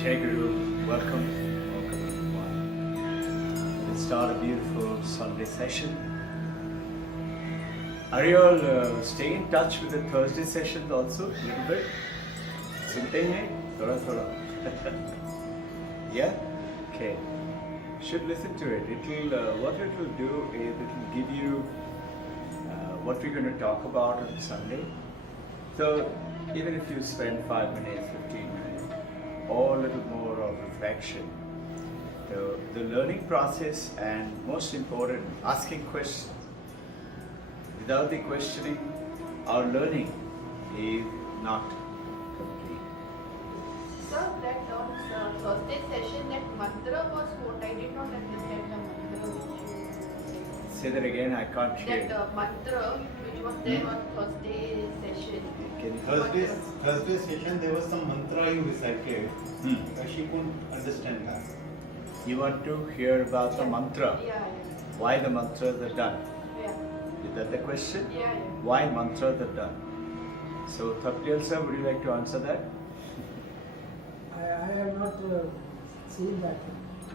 Jai Guru, welcome everyone. Let's start a beautiful Sunday session. Are you all staying in touch with the Thursday sessions also, a little bit? सुनते हैं थोड़ा Yeah? Okay. Should listen to it. What it will do is it will give you what we're going to talk about on Sunday. So even if you spend 5 minutes, 15 minutes, or a little more of reflection, the learning process and most important, asking questions. Without the questioning, our learning is not complete. Sir, that on Thursday session, that mantra was what I did not understand the mantra which you said. Say that again, I can't hear. That mantra which was there on Thursday session. Thursday session there was some mantra you recited. She couldn't understand that. You want to hear about the mantra? Yeah. Why the mantras are done? Yeah. Is that the question? Yeah. Why mantras are done? So Thaplial sir, would you like to answer that? I have not seen that.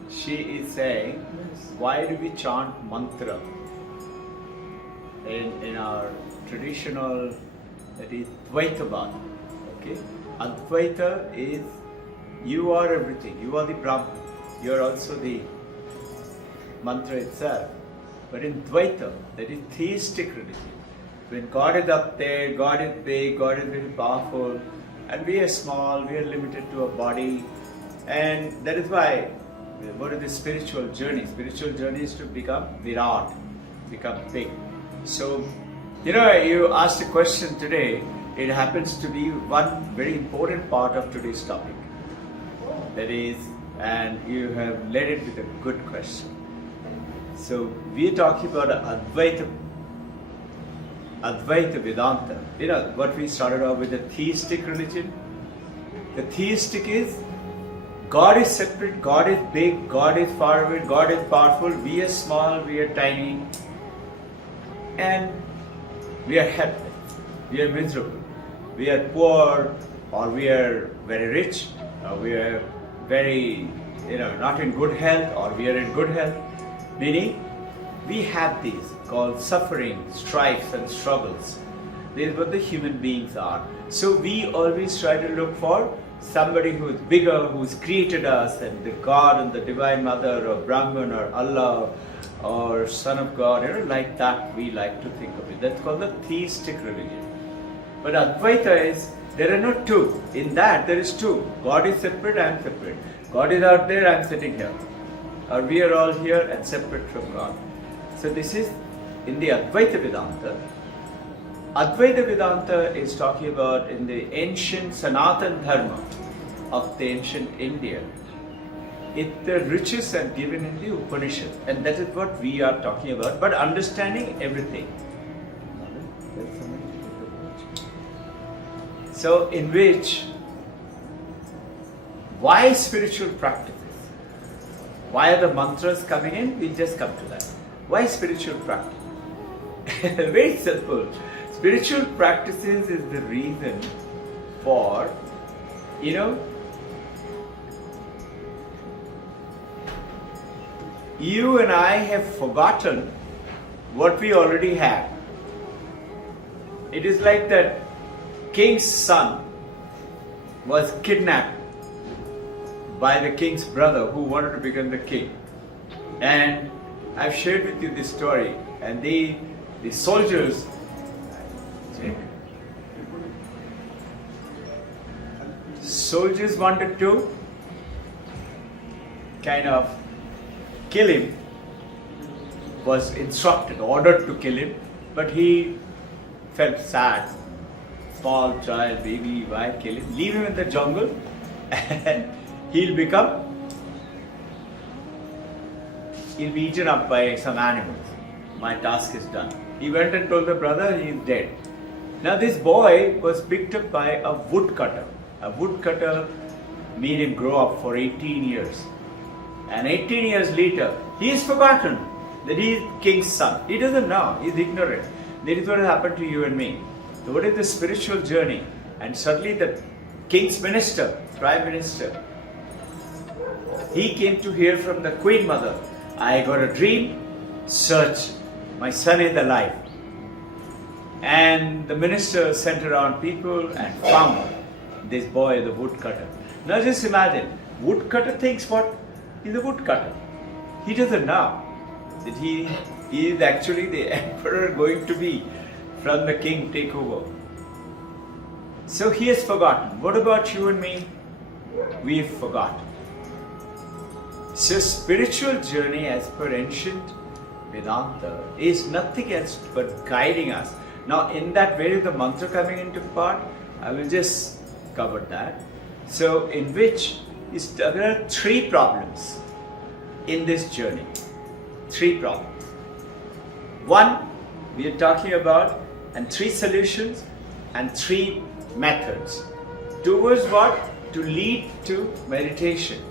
She is saying, Yes. why do we chant mantra? In our traditional, that is Dvaitavad. Okay? Advaita is, you are everything. You are the Brahman. You are also the mantra itself. But in Dvaita, that is theistic religion, when God is up there, God is big, God is very powerful, and we are small, we are limited to a body, and that is why, what is the spiritual journey? Spiritual journey is to become Virat, become big. So, you asked a question today, it happens to be one very important part of today's topic. That is, and you have led it with a good question. So, we are talking about Advaita Vedanta. What we started off with, the theistic religion. The theistic is, God is separate, God is big, God is far away, God is powerful, we are small, we are tiny, and we are helpless, we are miserable, we are poor, or we are very rich, or we are very, not in good health, or we are in good health. Meaning, we have these called suffering, strifes and struggles. This is what the human beings are. So we always try to look for somebody who is bigger, who has created us, and the God and the Divine Mother, or Brahman, or Allah, or Son of God, like that we like to think of it. That's called the theistic religion. But Advaita is, there are not two. In that, there is two. God is separate, I am separate. God is out there, I am sitting here. Or we are all here and separate from God. So this is in the Advaita Vedanta. Advaita Vedanta is talking about in the ancient Sanatana Dharma of the ancient India. The riches are given in the Upanishad, and that is what we are talking about, but understanding everything. So in which, why spiritual practices? Why are the mantras coming in? We'll just come to that. Why spiritual practice? Very simple. Spiritual practices is the reason for, you and I have forgotten what we already have. It is like that king's son was kidnapped by the king's brother who wanted to become the king. And I've shared with you this story. And the soldiers, wanted to kind of kill him, was instructed, ordered to kill him, but he felt sad. Small child, baby, why kill him? Leave him in the jungle and he'll be eaten up by some animals. My task is done. He went and told the brother he is dead. Now this boy was picked up by a woodcutter. A woodcutter made him grow up for 18 years. And 18 years later, he is forgotten that he is king's son. He doesn't know. He is ignorant. That is what happened to you and me. So what is the spiritual journey? And suddenly the king's minister, prime minister, He came to hear from the Queen Mother, I got a dream, search, my son is alive. And the minister sent around people and found this boy, the woodcutter. Now just imagine, woodcutter thinks what? He's a woodcutter. He doesn't know that he is actually the emperor going to be from the king take over. So he has forgotten. What about you and me? We've forgotten. So spiritual journey as per ancient Vedanta is nothing else but guiding us. Now in that way the mantra coming into part, I will just cover that. So in which there are three problems in this journey. Three problems. One, we are talking about, and three solutions and three methods. Towards what? To lead to meditation.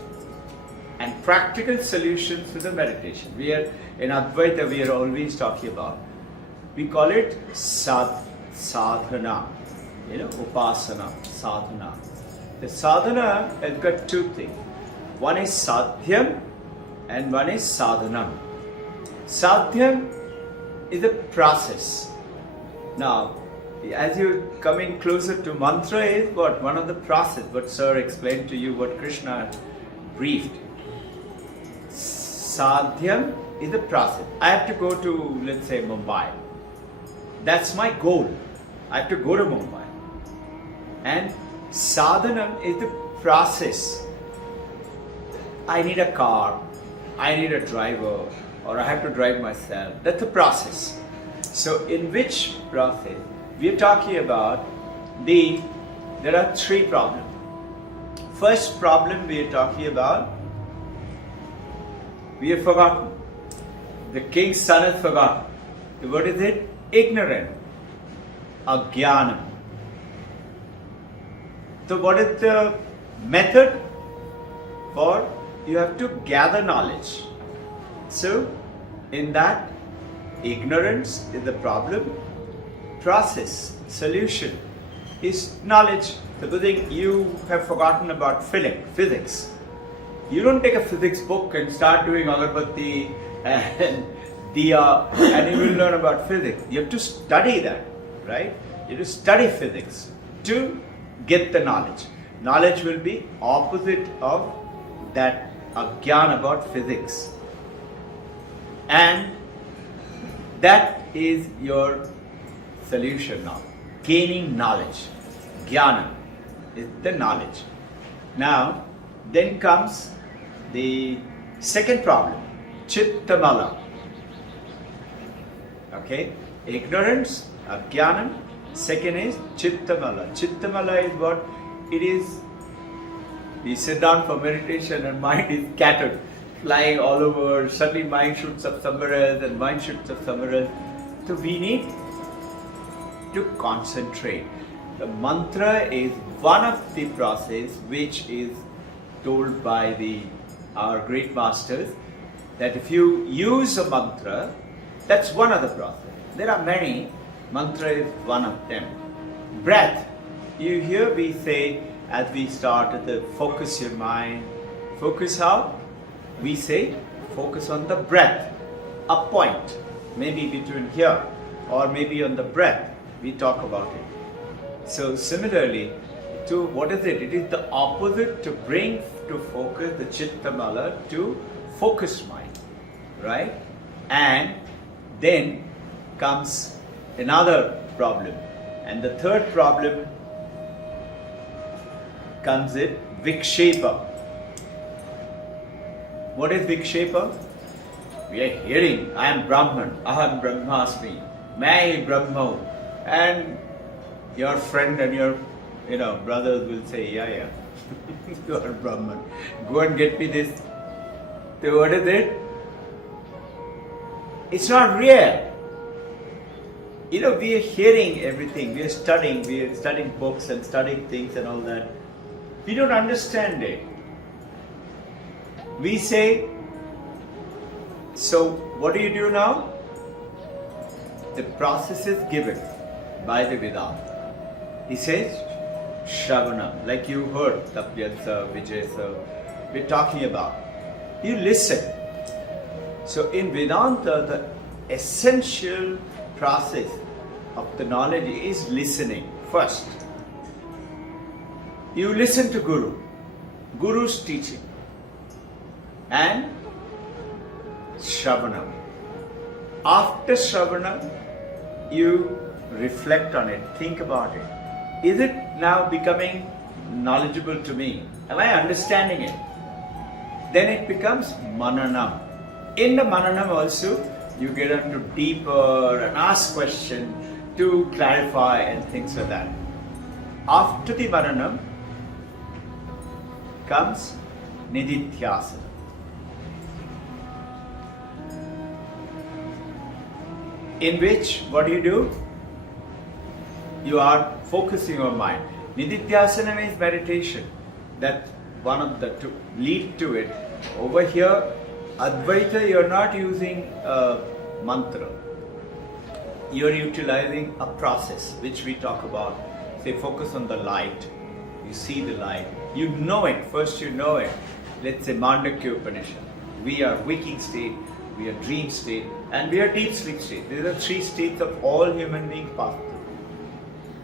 And practical solutions to the meditation. We are in Advaita, we are always talking about. We call it sadhana. Upasana, sadhana. The sadhana has got two things. One is sadhyam and one is sadhanam. Sadhyam is a process. Now, as you're coming closer to mantra is what? One of the process, what Sir explained to you, what Krishna briefed. Sadhyam is the process. I have to go to, let's say, Mumbai. That's my goal. I have to go to Mumbai. And sadhanam is the process. I need a car, I need a driver, or I have to drive myself. That's the process. So in which process? We are talking about there are three problems. First problem we are talking about, we have forgotten. The king's son has forgotten. What is it? Ignorant. Ajnanam. So what is the method? For you have to gather knowledge. So in that, ignorance is the problem. Process, solution is knowledge. Supposing you have forgotten about physics. You don't take a physics book and start doing agarbatti and diya and you will learn about physics. You have to study that, right? You have to study physics to get the knowledge. Knowledge will be opposite of that ajnana about physics. And that is your solution now. Gaining knowledge. Jnana is the knowledge. Now, then comes the second problem. Chittamala. Okay? Ignorance, ajnanam. Second is Chittamala. Chittamala is what? It is, we sit down for meditation and mind is scattered, flying all over. Suddenly mind shoots up somewhere else and mind shoots up somewhere else. So we need to concentrate. The mantra is one of the process which is told by our great masters that if you use a mantra, that's one of the process. There are many. Mantra is one of them. Breath. You hear we say as we start to focus your mind. Focus how? We say focus on the breath. A point. Maybe between here or maybe on the breath. We talk about it. So similarly to what is it? It is the opposite to bring to focus the Chittamala to focused mind. Right? And then comes another problem. And the third problem comes in Vikshepa. What is Vikshepa? We are hearing, I am Brahman, Aham Brahmasmi, Mai Brahmo. And your friend and your brothers will say, yeah, you are Brahman. Go and get me this. So what is it? It's not real. We are hearing everything, we are studying books and studying things and all that. We don't understand it. We say, so what do you do now? The process is given by the Vedanta. He says, Shravanam, like you heard Tapya sir, Vijay sir, we're talking about. You listen. So in Vedanta, the essential process of the knowledge is listening first. You listen to Guru's teaching, and Shravanam. After Shravanam, you reflect on it, think about it. Is it now becoming knowledgeable to me? Am I understanding it? Then it becomes Mananam. In the Mananam also, you get into deeper and ask questions to clarify and things like that. After the Mananam comes Nididhyasana. In which, what do? You are focusing your mind. Nididhyasana is meditation. That's one of the two. Lead to it. Over here, Advaita, you're not using a mantra. You're utilizing a process which we talk about. Say, focus on the light. You see the light. You know it. First you know it. Let's say Mandakya Upanishad. We are waking state, we are dream state, and we are deep sleep state. These are three states of all human beings pass through.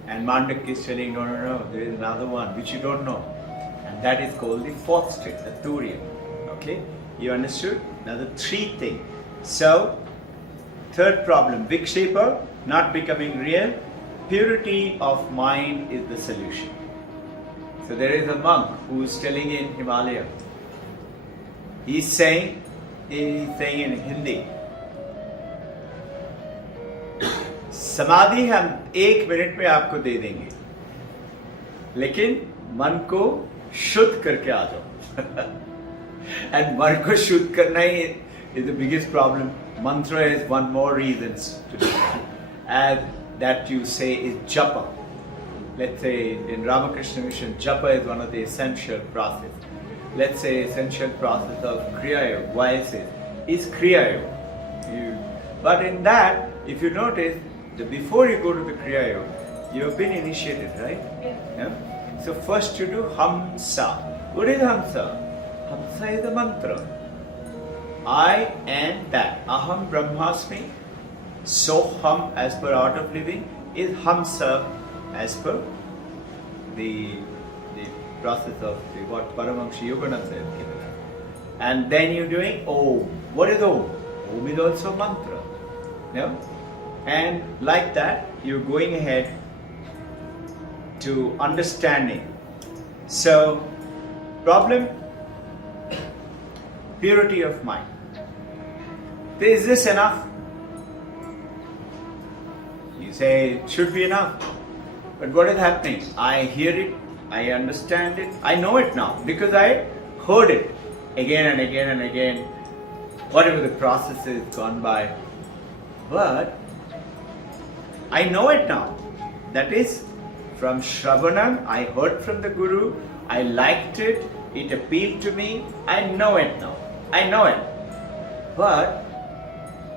And Mandakya is telling, no, there is another one which you don't know. And that is called the fourth state, the Turiya. Okay? You understood? Now the three things. So, third problem, Vikshepa, not becoming real. Purity of mind is the solution. So there is a monk who is telling in Himalaya. He's saying in Hindi, समाधि हम 1 minute में आपको दे देंगे, लेकिन मन को शुद्ध करके आ जाओ. And मन को शुद्ध करना ही is the biggest problem. Mantra is one more reason to do that. And that you say is japa. Let's say in Ramakrishna Mission, japa is one of the essential process. Let's say essential process of Kriya Yoga. Why is Kriya Yoga? But in that, if you notice, before you go to the Kriya Yoga, you have been initiated, right? Yeah. So first you do Hamsa. What is Hamsa? Hamsa is a mantra. I am that. Aham Brahmasmi. Soham, as per Art of Living, is Hamsa as per the process of what Paramahansa Yogananda has given. And then you're doing Om. What is Om? Om is also mantra. Yeah? And like that, you're going ahead to understanding. So, problem, purity of mind. Is this enough? You say it should be enough. But what is happening? I hear it, I understand it, I know it now because I heard it again and again and again, whatever the process is gone by. But I know it now. That is, from Shravanam, I heard from the Guru, I liked it, it appealed to me, I know it now. I know it. But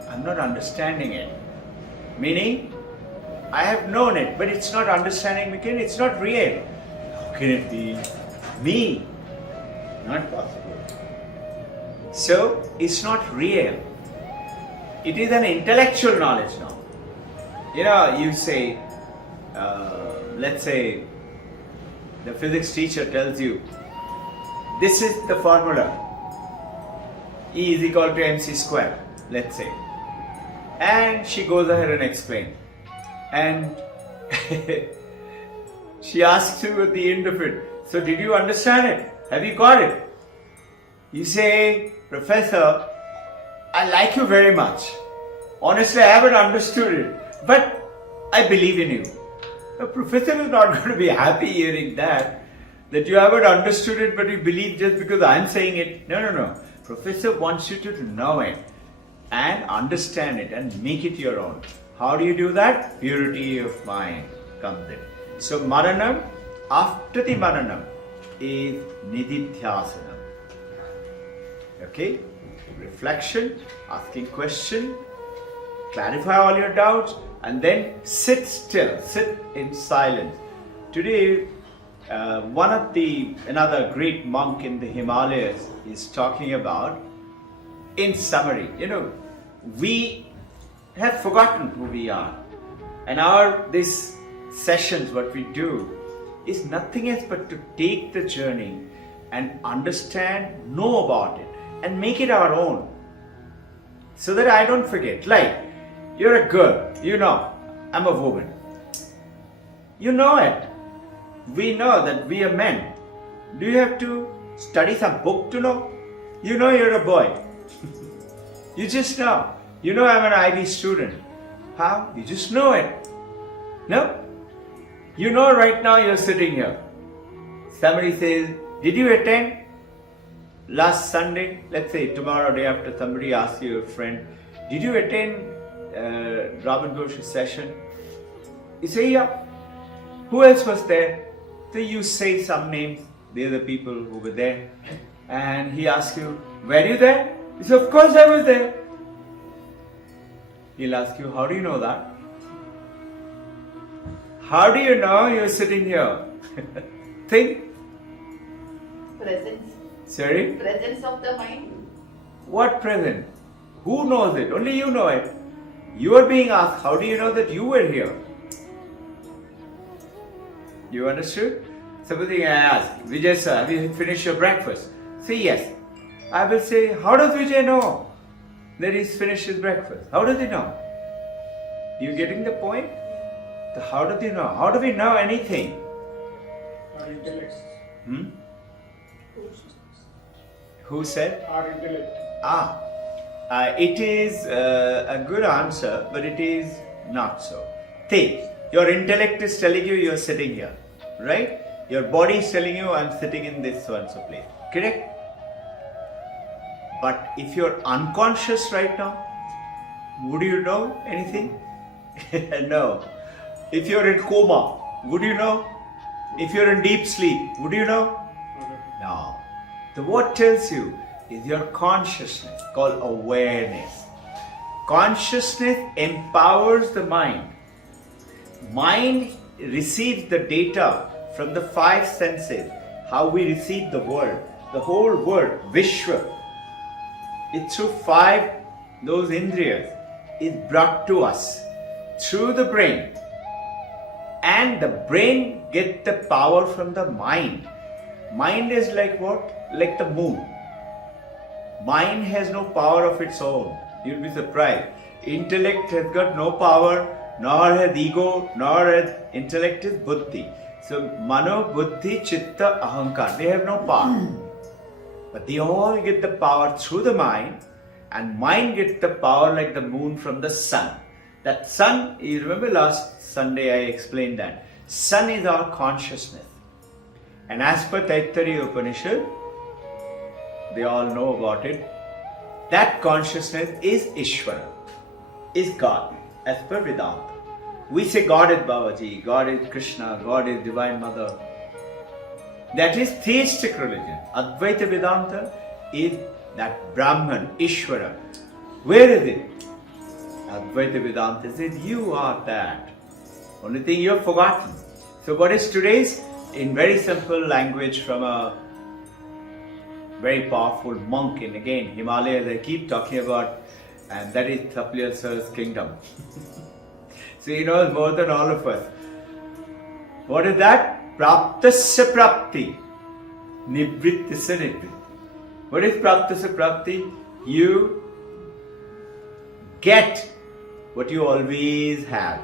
I'm not understanding it. Meaning, I have known it, but it's not understanding me, it's not real. How can it be me? Not possible. So, it's not real. It is an intellectual knowledge now. You know, you say, let's say, the physics teacher tells you, this is the formula. E is equal to mc square, let's say. And she goes ahead and explains. And she asks you at the end of it, so did you understand it? Have you got it? You say, Professor, I like you very much. Honestly, I haven't understood it, but I believe in you. The professor is not going to be happy hearing that you haven't understood it, but you believe just because I'm saying it. No. Professor wants you to know it and understand it and make it your own. How do you do that? Purity of mind comes in. So Maranam, after the Maranam, is Nididhyasana. Okay? Reflection, asking question, clarify all your doubts, and then sit still, sit in silence. Today, another great monk in the Himalayas is talking about in summary, we have forgotten who we are. And this sessions, what we do is nothing else but to take the journey and understand, know about it, and make it our own. So that I don't forget. Like, you're a girl, I'm a woman. You know it. We know that we are men. Do you have to study some book to know? You know you're a boy. You just know. You know I'm an IB student. How? You just know it. No? You know right now you're sitting here. Somebody says, did you attend last Sunday? Let's say tomorrow, day after, somebody asks you, your friend, did you attend Robin Ghosh's session? You say, yeah. Who else was there? So you say some names. They're the people who were there. And he asks you, were you there? You say, of course I was there. He'll ask you, how do you know that? How do you know you're sitting here? Think. Presence. Sorry? Presence of the mind. What present? Who knows it? Only you know it. You are being asked, how do you know that you were here? You understood? Supposing I ask, Vijay sir, have you finished your breakfast? Say yes. I will say, how does Vijay know that he's finished his breakfast? How does he know? You getting the point? So how does he know? How do we know anything? Our intellect. Who said? Our intellect. It is a good answer, but it is not so. Think, your intellect is telling you you're sitting here, right? Your body is telling you I'm sitting in this so-and-so place, correct? But if you're unconscious right now, would you know anything? No. If you're in coma, would you know? If you're in deep sleep, would you know? No. So what tells you is your consciousness, called awareness. Consciousness empowers the mind. Mind receives the data from the five senses, how we receive the world, the whole world, Vishwa. It's through those indriyas, is brought to us through the brain. And the brain gets the power from the mind. Mind is like what? Like the moon. Mind has no power of its own. You'll be surprised. Intellect has got no power, nor has ego, nor has intellect is buddhi. So mano, buddhi, chitta, ahankar, they have no power. But they all get the power through the mind, and mind gets the power like the moon from the sun. That sun, you remember last Sunday I explained that. Sun is our consciousness. And as per Taittiriya Upanishad, they all know about it, that consciousness is Ishvara, is God, as per Vedanta. We say God is Babaji, God is Krishna, God is Divine Mother. That is theistic religion. Advaita Vedanta is that Brahman, Ishvara. Where is it? Advaita Vedanta says you are that. Only thing you have forgotten. So what is today's? In very simple language from a very powerful monk in again Himalayas I keep talking about, and that is Tapliyal Sir's kingdom. So he knows more than all of us. What is that? Praptasya prapti. Nivrittisya nivritti. What is praptasya prapti? You get what you always have.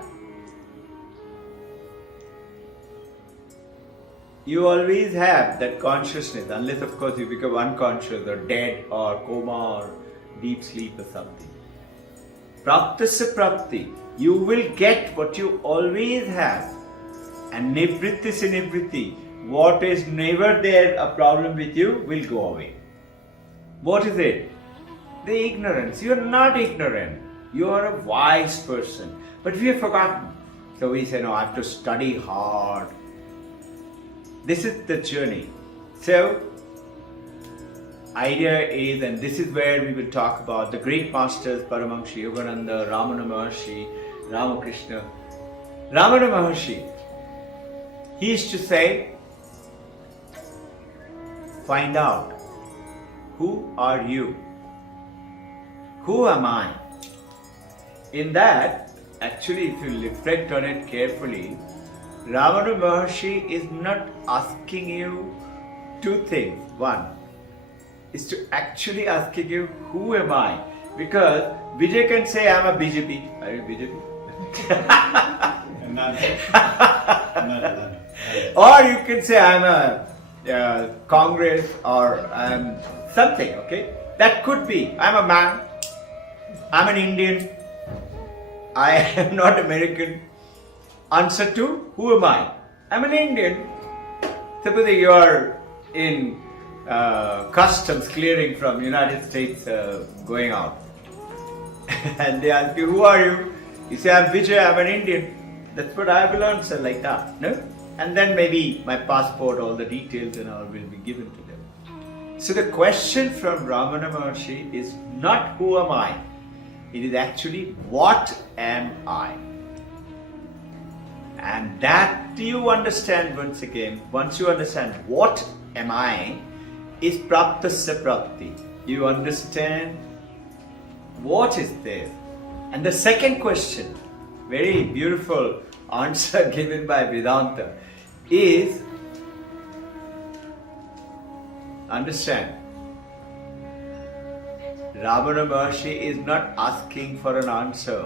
You always have that consciousness, unless of course you become unconscious or dead or coma or deep sleep or something. Praptasya prapti. You will get what you always have. And nivrittisya nivritti. What is never there, a problem with you, will go away. What is it? The ignorance. You are not ignorant. You are a wise person. But we have forgotten. So we say, no, I have to study hard. This is the journey. So, idea is, and this is where we will talk about the great masters, Paramahansa Yogananda, Ramana Maharshi, Ramakrishna. Ramana Maharshi, he used to say, find out who are you. who am I? In that, actually, if you reflect on it carefully, Ramana Maharshi is not asking you two things. One is to actually asking you, who am I? Because Vijay can say, I am a BJP. Are you BJP? None. Or you can say, I am a Congress, or I am something, okay? That could be. I am a man. I am an Indian. I am not American. Answer to, who am I? I am an Indian. Suppose you are in customs clearing from United States going out. And they ask you, who are you? You say, I'm Vijay, I'm an Indian. That's what I will answer, like that, no? And then maybe my passport, all the details and all will be given to them. So the question from Ramana Maharshi is not who am I? It is actually what am I? And that you understand once again, once you understand what am I, is praptasya prapti. You understand what is there. And the second question, very beautiful answer given by Vedanta, is understand. Ramana Maharshi is not asking for an answer.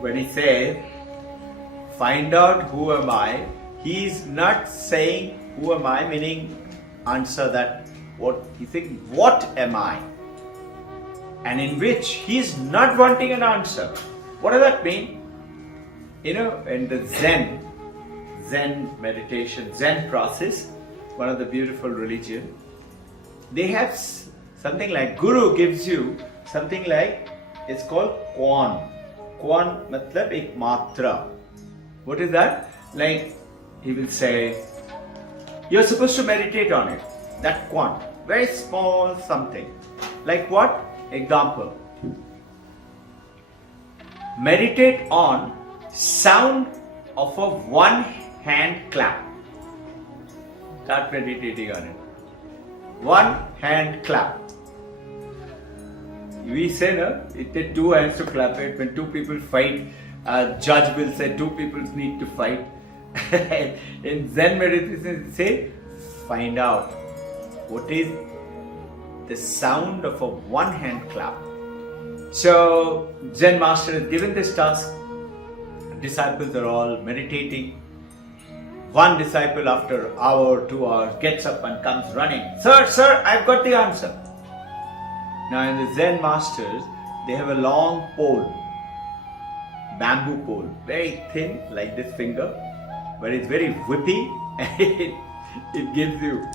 When he says, find out who am I, he is not saying who am I, meaning answer that what he's saying, what am I? And in which he is not wanting an answer. What does that mean? You know, in the Zen meditation, Zen process, one of the beautiful religion, they have something like, Guru gives you something like, it's called Kwan. Kwan matlab ek matra. What is that? Like, he will say, you're supposed to meditate on it. That Kwan. Very small something. Like what? Example. Meditate on sound of a one hand clap. Start meditating on it. One hand clap. We say, no, it takes two hands to clap it. When two people fight, a judge will say two people need to fight. In Zen meditation, say, find out what is the sound of a one hand clap. So, Zen master is given this task. Disciples are all meditating. One disciple after an hour, 2 hours gets up and comes running. Sir, I've got the answer. Now in the Zen masters, they have a long pole, bamboo pole, very thin like this finger, but it's very whippy and it gives you,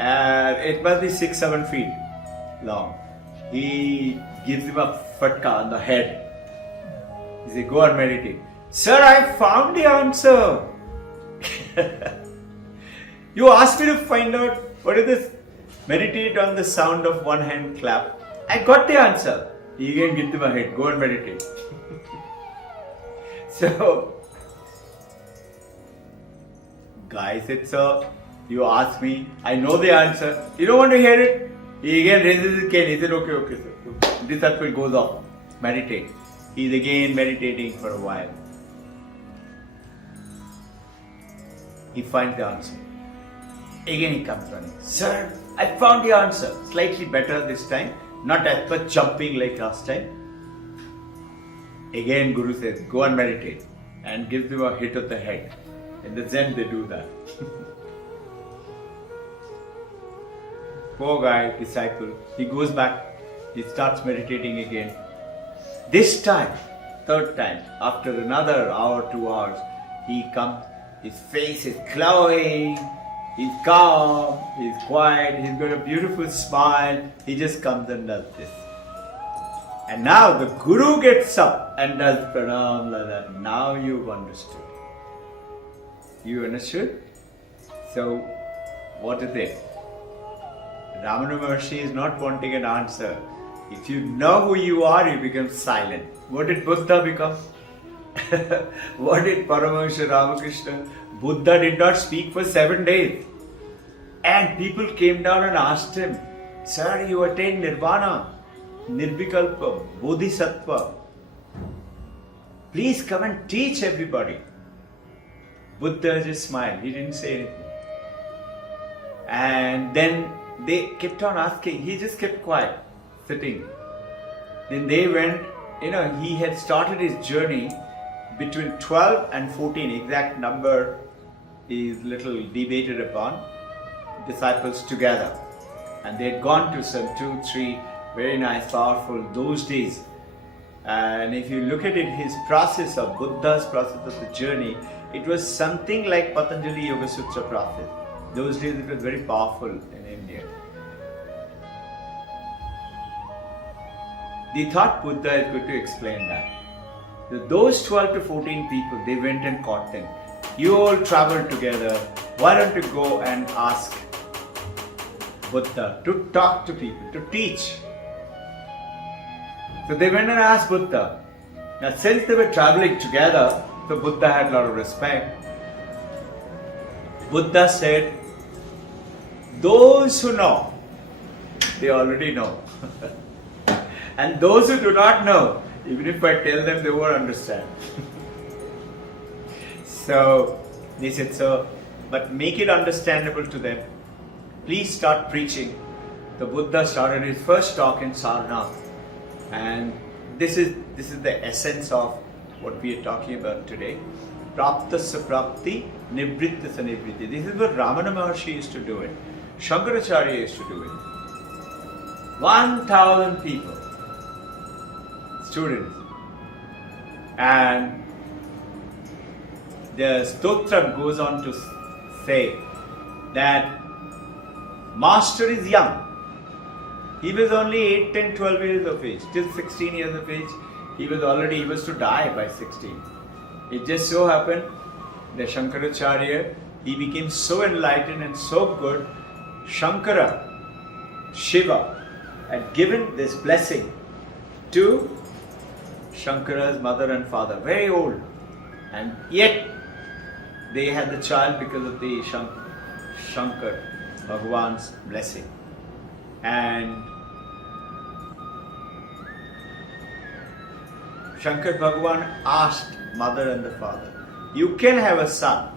it must be 6-7 feet long. He gives him a fatka on the head. He says, go and meditate. Sir, I found the answer. You asked me to find out what is this? Meditate on the sound of one hand clap. I got the answer. He again gives him a head. Go and meditate. So, guy said, sir, you asked me. I know the answer. You don't want to hear it? He again raises his cane. He said, okay, sir. Disciple goes off. Meditate. He is again meditating for a while. He finds the answer. Again he comes running. Sir, I found the answer. Slightly better this time. Not as much jumping like last time. Again Guru says, go and meditate. And gives him a hit of the head. In the Zen they do that. Poor guy, disciple. He goes back. He starts meditating again. This time, third time, after another hour, 2 hours, he comes. His face is glowing, he's calm, he's quiet, he's got a beautiful smile. He just comes and does this. And now the Guru gets up and does pranam like that. Now you've understood. You understood? So, what is it? Ramana Maharshi is not wanting an answer. If you know who you are, you become silent. What did Buddha become? What did Paramahansa Ramakrishna? Buddha did not speak for 7 days. And people came down and asked him, Sir, you attained Nirvana. Nirvikalpa, Bodhisattva. Please come and teach everybody. Buddha just smiled, he didn't say anything. And then they kept on asking, he just kept quiet, sitting. Then they went, he had started his journey between 12 and 14, exact number is little debated upon, disciples together. And they had gone to some 2, 3 very nice, powerful those days. And if you look at it, his process of Buddha's process of the journey, it was something like Patanjali Yoga Sutra process. Those days it was very powerful in India. They thought Buddha is going to explain that. So those 12 to 14 people, they went and caught them. You all traveled together. Why don't you go and ask Buddha to talk to people, to teach? So they went and asked Buddha. Now since they were traveling together, so Buddha had a lot of respect. Buddha said, those who know, they already know. And those who do not know, even if I tell them, they won't understand. So they said, but make it understandable to them. Please start preaching. The Buddha started his first talk in Sarnath. And this is the essence of what we are talking about today. Praptasya prapti, nivrittasya nivritti. This is what Ramana Maharshi used to do it. Shankaracharya used to do it. 1,000 people, students. And the stotra goes on to say that Master is young. He was only 8, 10, 12 years of age. Till 16 years of age, he was to die by 16. It just so happened that Shankaracharya, he became so enlightened and so good. Shankara, Shiva, had given this blessing to Shankara's mother and father, very old. And yet, they had the child because of the Shankar, Bhagavan's blessing. And Shankar Bhagavan asked mother and the father, you can have a son.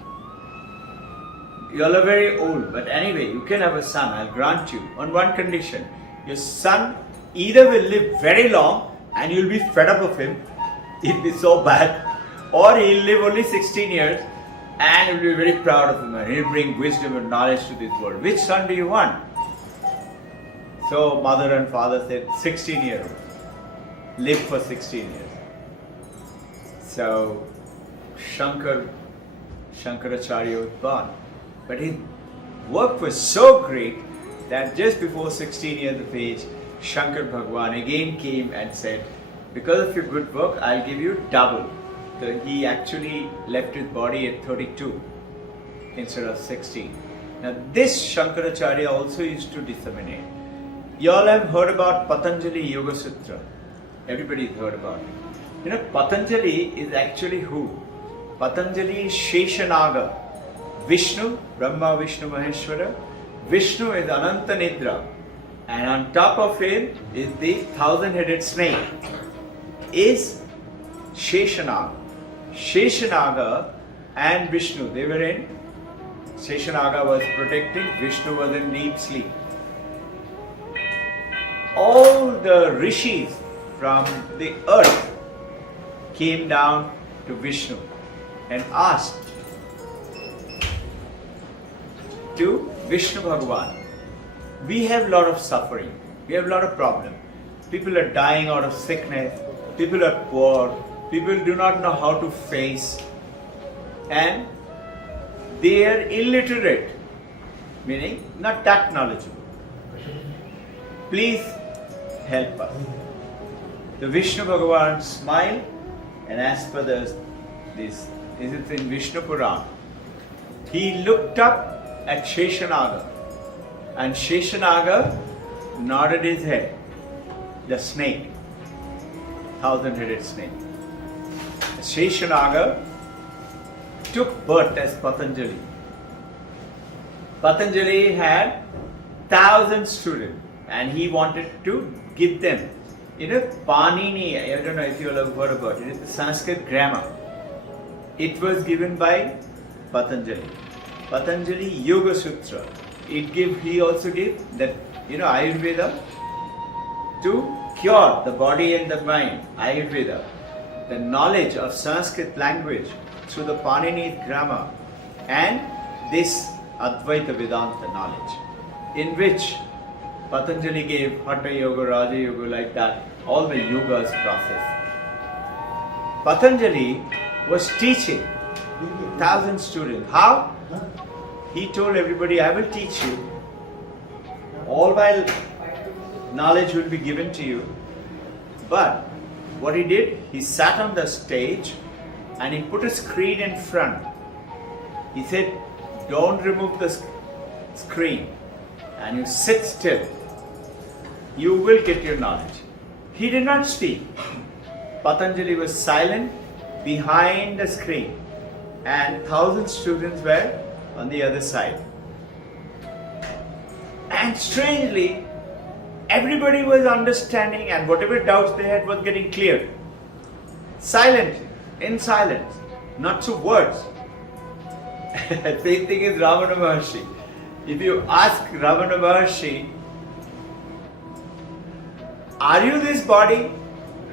You all are very old, but anyway, you can have a son, I'll grant you, on one condition. Your son either will live very long and you'll be fed up of him, he'll be so bad, or he'll live only 16 years and you'll be very proud of him and he'll bring wisdom and knowledge to this world. Which son do you want? So mother and father said, 16 years old. Live for 16 years. So Shankaracharya was born. But his work was so great that just before 16 years of age, Shankar Bhagavan again came and said, because of your good work, I'll give you double. So he actually left his body at 32 instead of 16. Now this Shankaracharya also used to disseminate. You all have heard about Patanjali Yoga Sutra. Everybody's heard about it. Patanjali is actually who? Patanjali is Sheshanaga. Vishnu, Brahma, Vishnu, Maheshwara. Vishnu is Ananta Nidra. And on top of him is the 1,000-headed snake. Is Sheshanaga. Sheshanaga and Vishnu, they were in. Sheshanaga was protecting, Vishnu was in deep sleep. All the rishis from the earth came down to Vishnu and asked to Vishnu Bhagavan, we have a lot of suffering, we have a lot of problems. People are dying out of sickness, people are poor, people do not know how to face, and they are illiterate, meaning not that knowledgeable. Please help us. The Vishnu Bhagavan smiled, and as per this is in Vishnu Purana, he looked up at Sheshanaga, and Sheshanaga nodded his head. The snake, 1,000-headed snake. Sheshanaga took birth as Patanjali. Patanjali had 1,000 students and he wanted to give them Panini, I don't know if you all have heard about it, it's the Sanskrit grammar. It was given by Patanjali. Patanjali Yoga Sutra. He also gave that, Ayurveda to cure the body and the mind. Ayurveda. The knowledge of Sanskrit language through the Panini grammar and this Advaita Vedanta knowledge, in which Patanjali gave Hatha Yoga, Raja Yoga, like that, all the yogas process. Patanjali was teaching 1,000 students. How? He told everybody, I will teach you. All my knowledge will be given to you. But what he did, he sat on the stage and he put a screen in front. He said, don't remove the screen and you sit still. You will get your knowledge. He did not speak. Patanjali was silent behind the screen and 1,000 students were on the other side. And strangely, everybody was understanding and whatever doubts they had was getting cleared. Silently, in silence, not through words. Same thing is Ramana Maharshi. If you ask Ramana Maharshi, are you this body?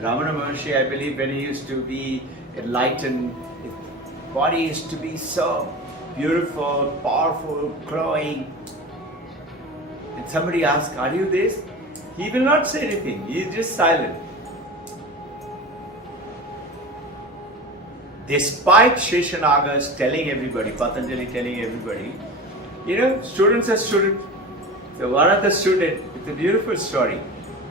Ramana Maharshi, I believe, when he used to be enlightened, his body used to be so beautiful, powerful, glowing. And somebody asks, are you this? He will not say anything. He is just silent. Despite Sheshanaga's telling everybody, Patanjali telling everybody, students are students. So one of the students, it's a beautiful story,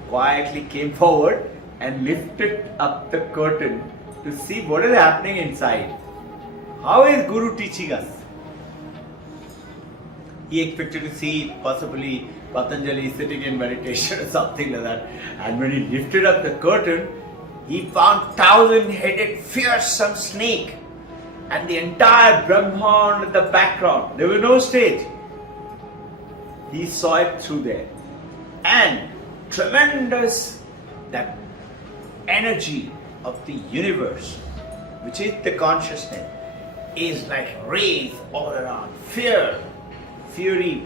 quietly came forward and lifted up the curtain to see what is happening inside. How is Guru teaching us? He expected to see possibly Patanjali sitting in meditation or something like that. And when he lifted up the curtain, he found 1,000-headed fearsome snake and the entire Brahman in the background. There was no stage. He saw it through there. And tremendous, that energy of the universe, which is the consciousness, is like rays all around. Fear, fury.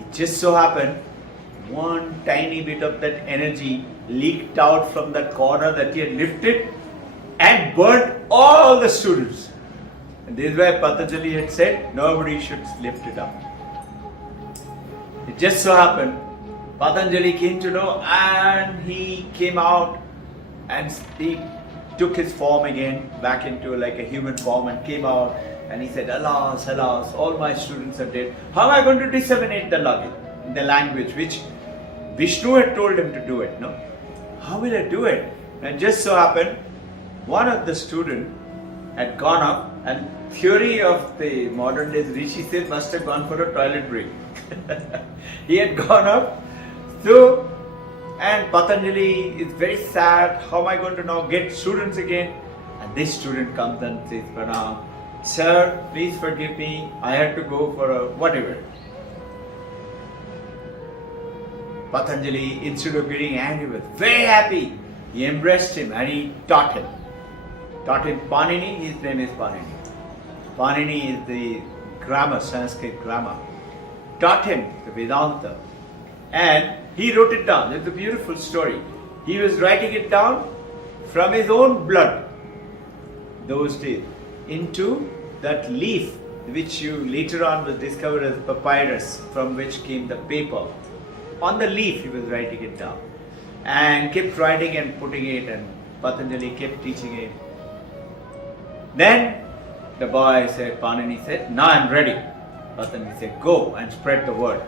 It just so happened, one tiny bit of that energy leaked out from that corner that he had lifted and burnt all the students. And this is why Patanjali had said, nobody should lift it up. It just so happened, Patanjali came to know and he came out and he took his form again back into like a human form and came out and he said, alas, alas, all my students are dead. How am I going to disseminate the language which Vishnu had told him to do it, no? How will I do it? And just so happened, one of the students had gone up and theory of the modern days, Rishi said must have gone for a toilet break. He had gone up, so, and Patanjali is very sad, how am I going to now get students again? And this student comes and says, Pranam, sir, please forgive me, I had to go for a whatever. Patanjali, instead of getting angry, was very happy. He embraced him and he taught him. Taught him Panini, his name is Panini. Panini is the grammar, Sanskrit grammar. Taught him the Vedanta. And he wrote it down. It's a beautiful story. He was writing it down from his own blood those days into that leaf which you later on was discovered as papyrus, from which came the paper. On the leaf he was writing it down and kept writing and putting it, and Patanjali kept teaching it. Then the boy said, Panini said, now I'm ready. Patanjali said, go and spread the word.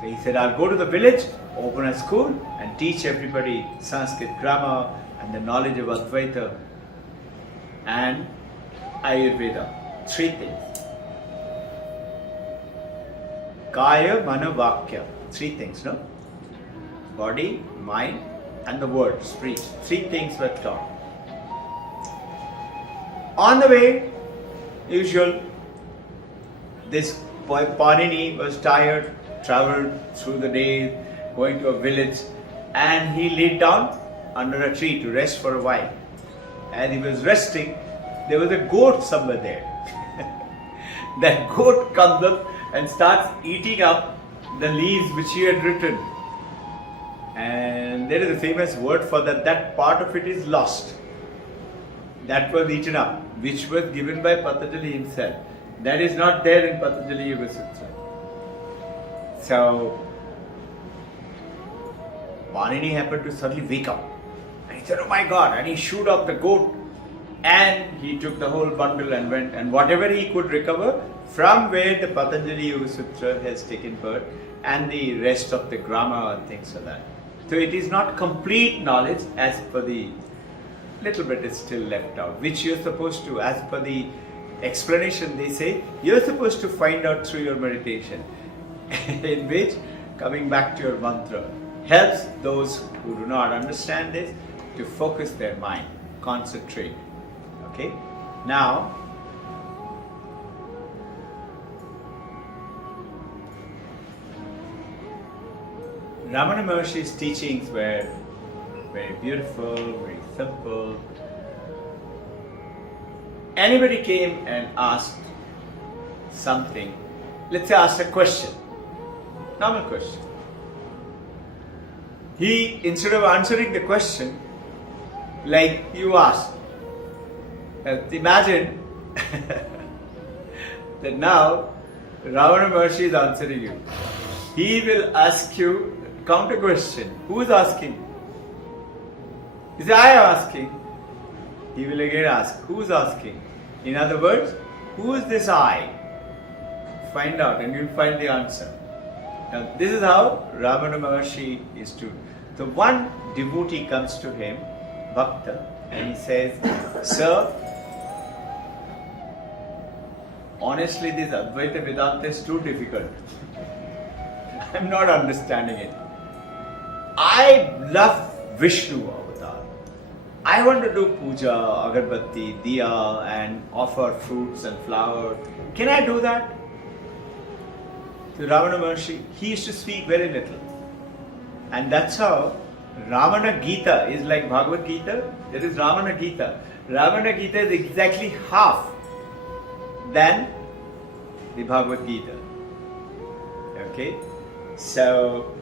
So he said, I'll go to the village, open a school and teach everybody Sanskrit grammar and the knowledge of Advaita and Ayurveda. 3 things. Kaya, Mana, Vakya. 3 things, no? Body, mind and the word, speech. 3 things were taught. On the way, usual, this boy Panini was tired, travelled through the day, going to a village, and he laid down under a tree to rest for a while. As he was resting, there was a goat somewhere there. That goat comes up and starts eating up the leaves which he had written. And there is a famous word for that. That part of it is lost. That was eaten up, which was given by Patanjali himself. That is not there in Patanjali Yoga Sutra. So, Panini happened to suddenly wake up. And he said, oh my God, and he shooed up the goat. And he took the whole bundle and went, and whatever he could recover from where the Patanjali Yoga Sutra has taken birth, and the rest of the grammar and things like that. So it is not complete knowledge as per the little bit is still left out, which you're supposed to, as per the explanation they say, you're supposed to find out through your meditation, in which coming back to your mantra helps those who do not understand this to focus their mind, concentrate. Okay? Now, Ramana Maharshi's teachings were very beautiful, very simple. Anybody came and asked something, let's say asked a question, normal question. He, instead of answering the question, like you asked, imagine that now Ravana Maharshi is answering you. He will ask you counter question. Who is asking? He says, I am asking. He will again ask, who is asking? In other words, who is this I? Find out and you'll find the answer. Now this is how Ravana Maharshi is to. So one devotee comes to him, Bhakta, and he says, Sir, honestly this Advaita Vedanta is too difficult. I'm not understanding it. I love Vishnu avatar. I want to do puja, agarbatti, diya and offer fruits and flowers. Can I do that? So Ravana Maharshi, he used to speak very little. And that's how Ramana Gita is like Bhagavad Gita. There is Ramana Gita. Ramana Gita is exactly half than the Bhagavad Gita. Okay? So,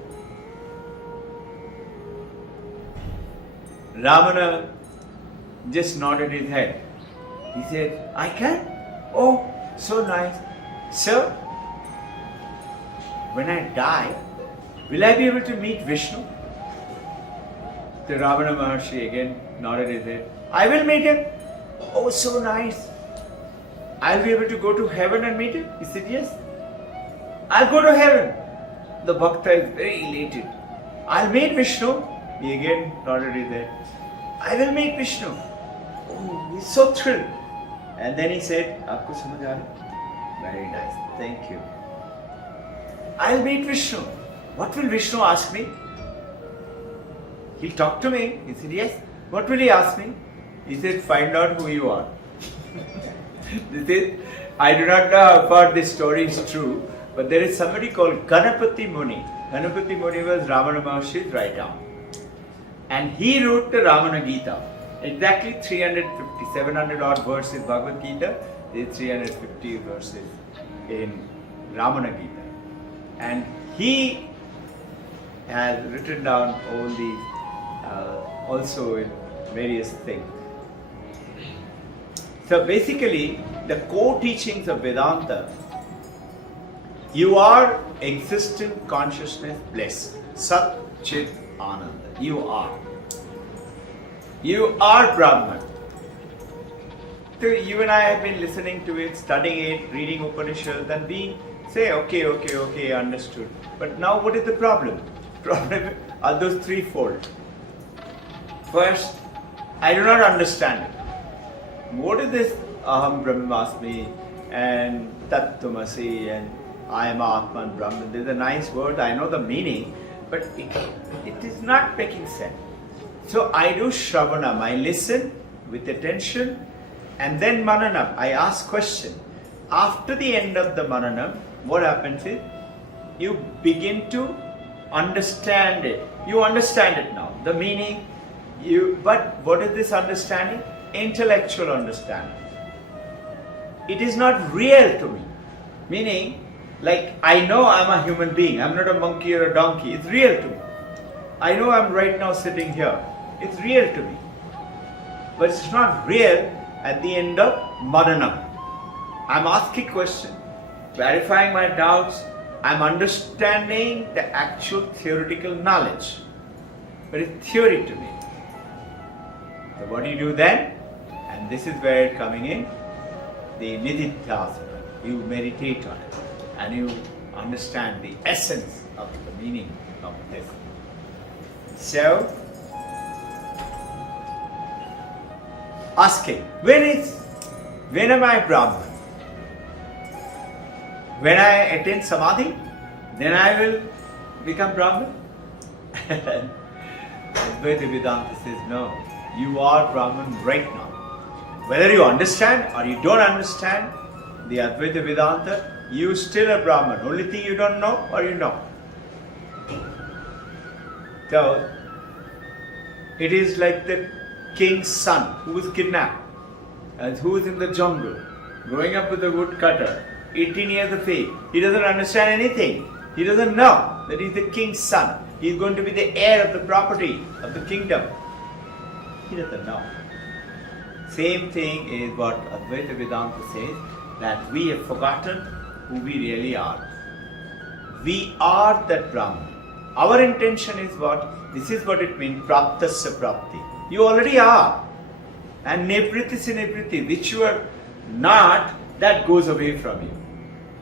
Ramana just nodded his head. He said, I can? Oh, so nice. Sir, when I die, will I be able to meet Vishnu? The Ravana Maharshi again nodded his head. I will meet him. Oh, so nice. I'll be able to go to heaven and meet him? He said, yes. I'll go to heaven. The Bhakta is very elated. I'll meet Vishnu. He again nodded his head. I will meet Vishnu. Oh, he's so thrilled. And then he said, Aapko samajh aa raha? Very nice. Thank you. I'll meet Vishnu. What will Vishnu ask me? He'll talk to me. He said, yes. What will he ask me? He said, find out who you are. I do not know how far this story is true, but there is somebody called Ganapati Muni. Ganapati Muni was Ramana Maharshi's right arm. And he wrote the Ramana Gita. Exactly 350, 700 odd verses Bhagavad Gita. There are 350 verses in Ramana Gita. And he has written down all these also in various things. So basically, the core teachings of Vedanta, you are existent consciousness bliss, Sat Chit Ananda. You are. You are Brahman. So you and I have been listening to it, studying it, reading Upanishads and being, say, okay, understood. But now what is the problem? Problem are those threefold. First, I do not understand it. What is this Aham Brahmasmi and Tattvamasi and I am Atman Brahman? There's a nice word, I know the meaning, but it is not making sense. So I do Shravanam, I listen with attention and then Mananam, I ask question. After the end of the Mananam, what happens is you begin to understand it. You understand it now. The meaning, but what is this understanding? Intellectual understanding. It is not real to me. Meaning, like I know I'm a human being. I'm not a monkey or a donkey. It's real to me. I know I'm right now sitting here. It's real to me. But it's not real at the end of Maranam. I'm asking questions, clarifying my doubts. I'm understanding the actual theoretical knowledge. But it's theory to me. So what do you do then? And this is where it's coming in. The nididhyasana. You meditate on it. And you understand the essence of the meaning of this. So, asking, when am I Brahman? When I attain Samadhi, then I will become Brahman? Advaita Vedanta says, no, you are Brahman right now. Whether you understand or you don't understand the Advaita Vedanta, you still a Brahman. Only thing you don't know or you know. So, it is like the king's son who was kidnapped and who is in the jungle, growing up with a woodcutter, 18 years of age. He doesn't understand anything. He doesn't know that he's the king's son. He's going to be the heir of the property of the kingdom. He doesn't know. Same thing is what Advaita Vedanta says, that we have forgotten who we really are. We are that Brahman. Our intention is what? This is what it means, praptasya prapti. You already are. And nevriti nevriti, which you are not, that goes away from you.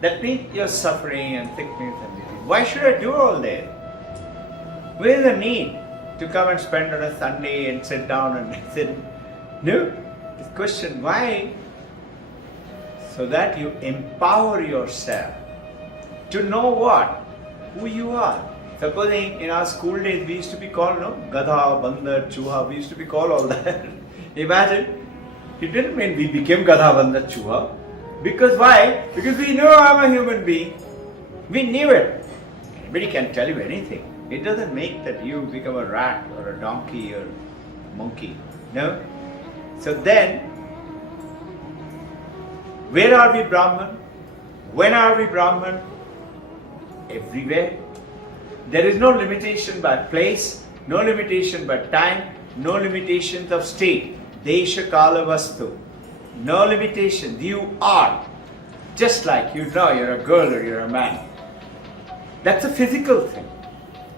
That means you're suffering and sickness and disease. Why should I do all that? Where is the need to come and spend on a Sunday and sit down and sit? No. This question, why? So that you empower yourself to know what? Who you are. Supposing in our school days we used to be called, no? Gadha, Bandar, Chuha, we used to be called all that. Imagine, it didn't mean we became Gadha, Bandar, Chuha. Because why? Because we know I'm a human being. We knew it. Anybody can tell you anything. It doesn't make that you become a rat or a donkey or a monkey. No? So then, where are we Brahman? When are we Brahman? Everywhere. There is no limitation by place, no limitation by time, no limitations of state. Desha Kala Vastu. No limitations. You are. Just like you know you're a girl or you're a man. That's a physical thing.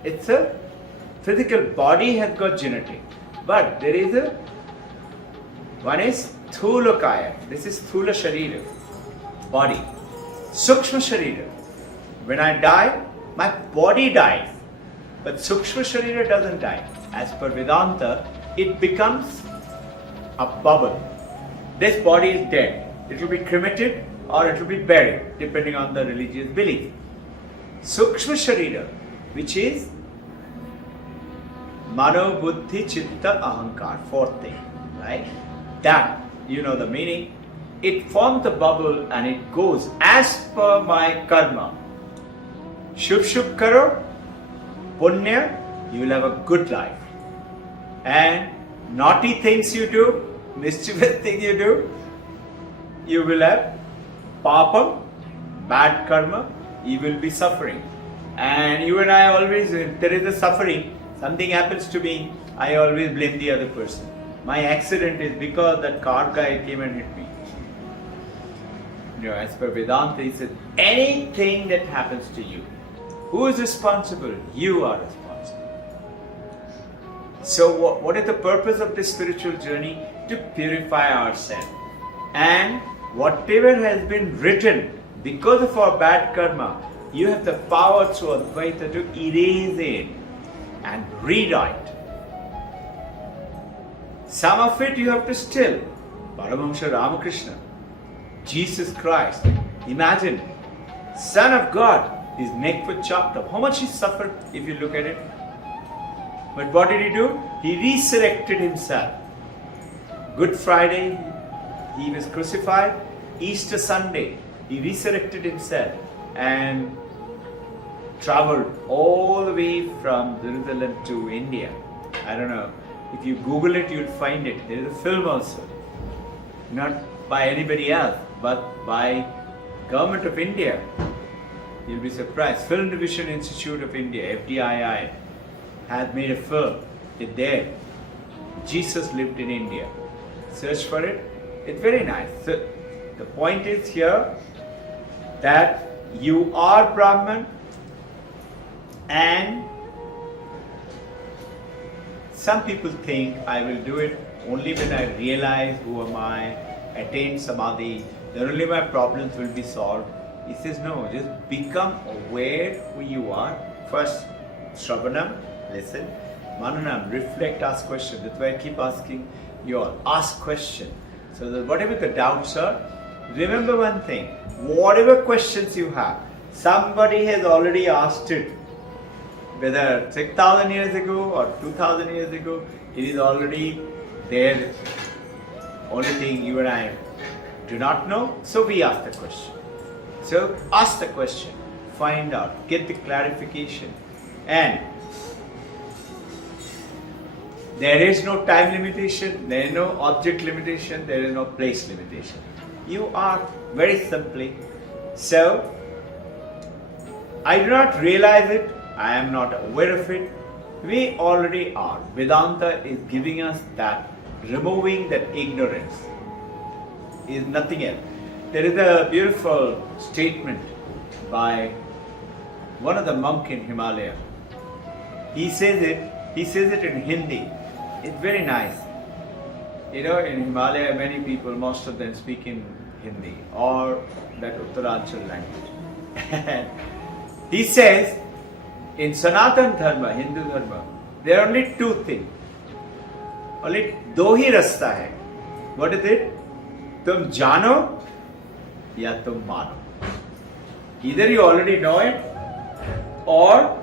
It's a physical body has got genetic. But there is one is Thula Kaya. This is Thula Sharira, body. Sukshma Sharira. When I die, my body dies. But Sukshma Sharira doesn't die. As per Vedanta, it becomes a bubble. This body is dead. It will be cremated or it will be buried, depending on the religious belief. Sukshma Sharira, which is Mano Buddhi Chitta Ahankar, fourth thing, right? That, you know the meaning. It forms the bubble and it goes as per my karma. Shubh Shubh Karo, Punya, you will have a good life. And naughty things you do, mischievous things you do, you will have Papam, bad karma, you will be suffering. And you and I always, if there is a suffering, something happens to me, I always blame the other person. My accident is because that car guy came and hit me. You know, as per Vedanta, he said, anything that happens to you, who is responsible? You are responsible. So what is the purpose of this spiritual journey? To purify ourselves. And whatever has been written because of our bad karma, you have the power through Advaita to erase it and rewrite. Some of it you have to still. Paramahamsa Ramakrishna, Jesus Christ, imagine, Son of God, his neck was chopped off. How much he suffered if you look at it. But what did he do? He resurrected himself. Good Friday, he was crucified. Easter Sunday, he resurrected himself and traveled all the way from Jerusalem to India. I don't know. If you Google it, you'll find it. There is a film also. Not by anybody else, but by Government of India. You'll be surprised. Film Division Institute of India, FDII, has made a film. It's there. Jesus lived in India. Search for it. It's very nice. So the point is here that you are Brahman, and some people think I will do it only when I realize who am I, attain samadhi, then only my problems will be solved. He says no, just become aware who you are. First, Shravanam, listen. Mananam, reflect, ask questions. That's why I keep asking you all, ask questions. So that whatever the doubts are, remember one thing, whatever questions you have, somebody has already asked it. Whether 6,000 years ago or 2,000 years ago, it is already there. Only thing you and I do not know, so we ask the question. So ask the question, find out, get the clarification, and there is no time limitation, there is no object limitation, there is no place limitation. You are very simply. So, I do not realize it, I am not aware of it. We already are. Vedanta is giving us that, removing that ignorance is nothing else. There is a beautiful statement by one of the monks in Himalaya. He says it in Hindi. It's very nice. You know, in Himalaya, many people, most of them speak in Hindi or that Uttaranchal language. He says, in Sanatan Dharma, Hindu Dharma, there are only two things. Only दो ही रास्ता है. What is it? तुम जानो या तुम मानो. Either you already know it, or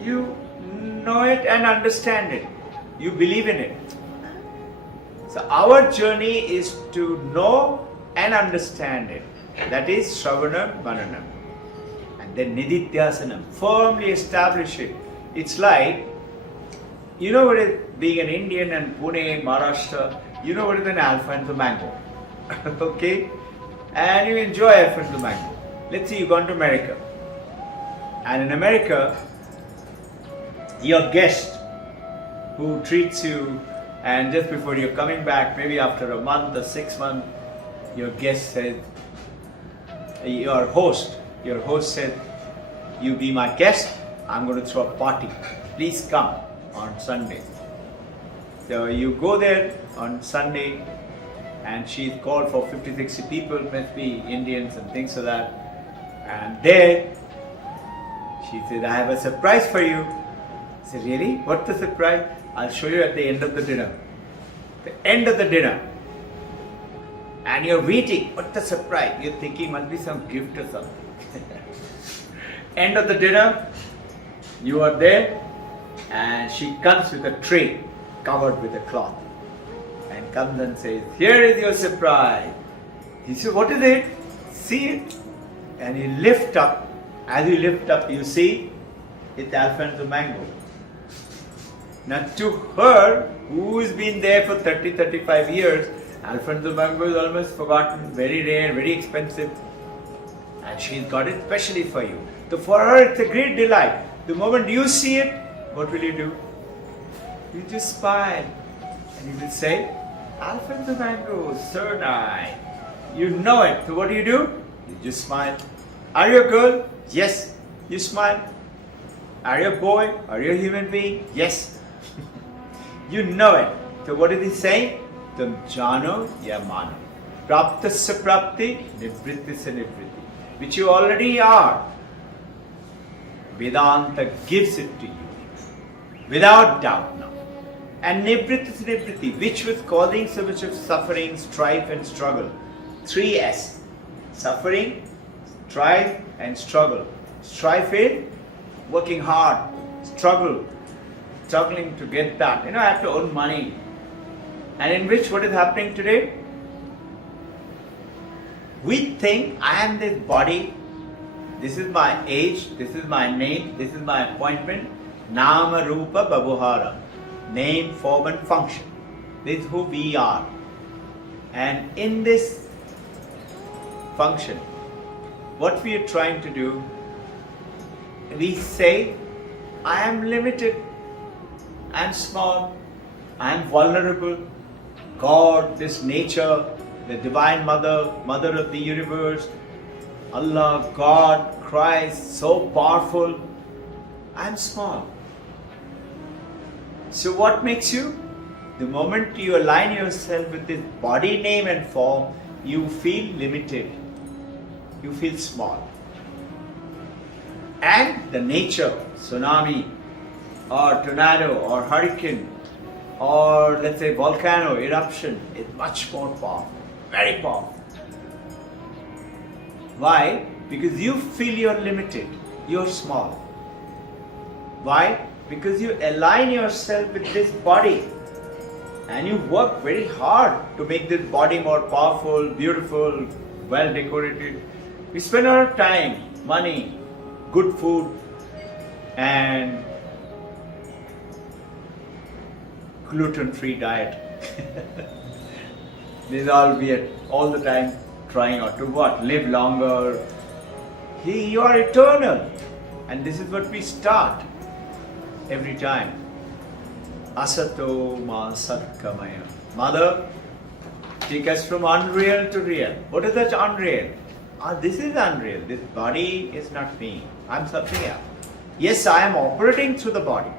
you know it and understand it. You believe in it. So our journey is to know and understand it. That is Shravanam, Mananam. And then Nididhyasanam. Firmly establish it. It's like, you know what is being an Indian and Pune, Maharashtra, you know what is an Alfonso mango. Okay? And you enjoy Alfonso mango. Let's say you've gone to America. And in America, your guest who treats you, and just before you're coming back, maybe after a month or 6 months, your guest said, your host said, you be my guest, I'm going to throw a party. Please come on Sunday. So you go there on Sunday, and she's called for 50, 60 people, must be Indians and things like that. And there, she said, I have a surprise for you. I said, really? What's the surprise? I'll show you at the end of the dinner. The end of the dinner. And you're waiting. What's the surprise? You're thinking must be some gift or something. End of the dinner, you are there, and she comes with a tray covered with a cloth. And comes and says, here is your surprise. He said, what is it? See it? And you lift up. As you lift up, you see it's Alfonso mango. Now to her, who's been there for 30, 35 years, Alfonso mango is almost forgotten, very rare, very expensive. And she's got it specially for you. So for her, it's a great delight. The moment you see it, what will you do? You just smile. And you will say, Alfonso mango, so nice. You know it. So what do? You just smile. Are you a girl? Yes. You smile. Are you a boy? Are you a human being? Yes. You know it. So what is he saying? Tum jano ya mano. Praptasya prapti, nivrittisya nivritti. Which you already are. Vedanta gives it to you. Without doubt now. And nivrittisya nivritti, which was causing so much of suffering, strife and struggle. 3S. Suffering, strife and struggle. Strife is working hard, struggling to get that. I have to earn money. And in which what is happening today? We think I am this body, This is my age, this is my name, this is my appointment. Nama Rupa Babuhara. Name, form and function. This is who we are. And in this function, what we are trying to do, we say, I am limited, I am small, I am vulnerable. God, this nature, the Divine Mother, Mother of the universe, Allah, God, Christ, so powerful. I am small. So what makes you? The moment you align yourself with this body, name and form, you feel limited. You feel small. And the nature, tsunami, or tornado, or hurricane, or let's say volcano eruption is much more powerful, very powerful. Why? Because you feel you're limited, you're small. Why? Because you align yourself with this body and you work very hard to make this body more powerful, beautiful, well decorated. We spend our time, money, good food, and gluten-free diet. These all we are all the time trying out to what? Live longer. You are eternal. And this is what we start every time. Asato ma satkamaya. Mother, take us from unreal to real. What is that unreal? This is unreal. This body is not me. I'm something else. Yes, I am operating through the body.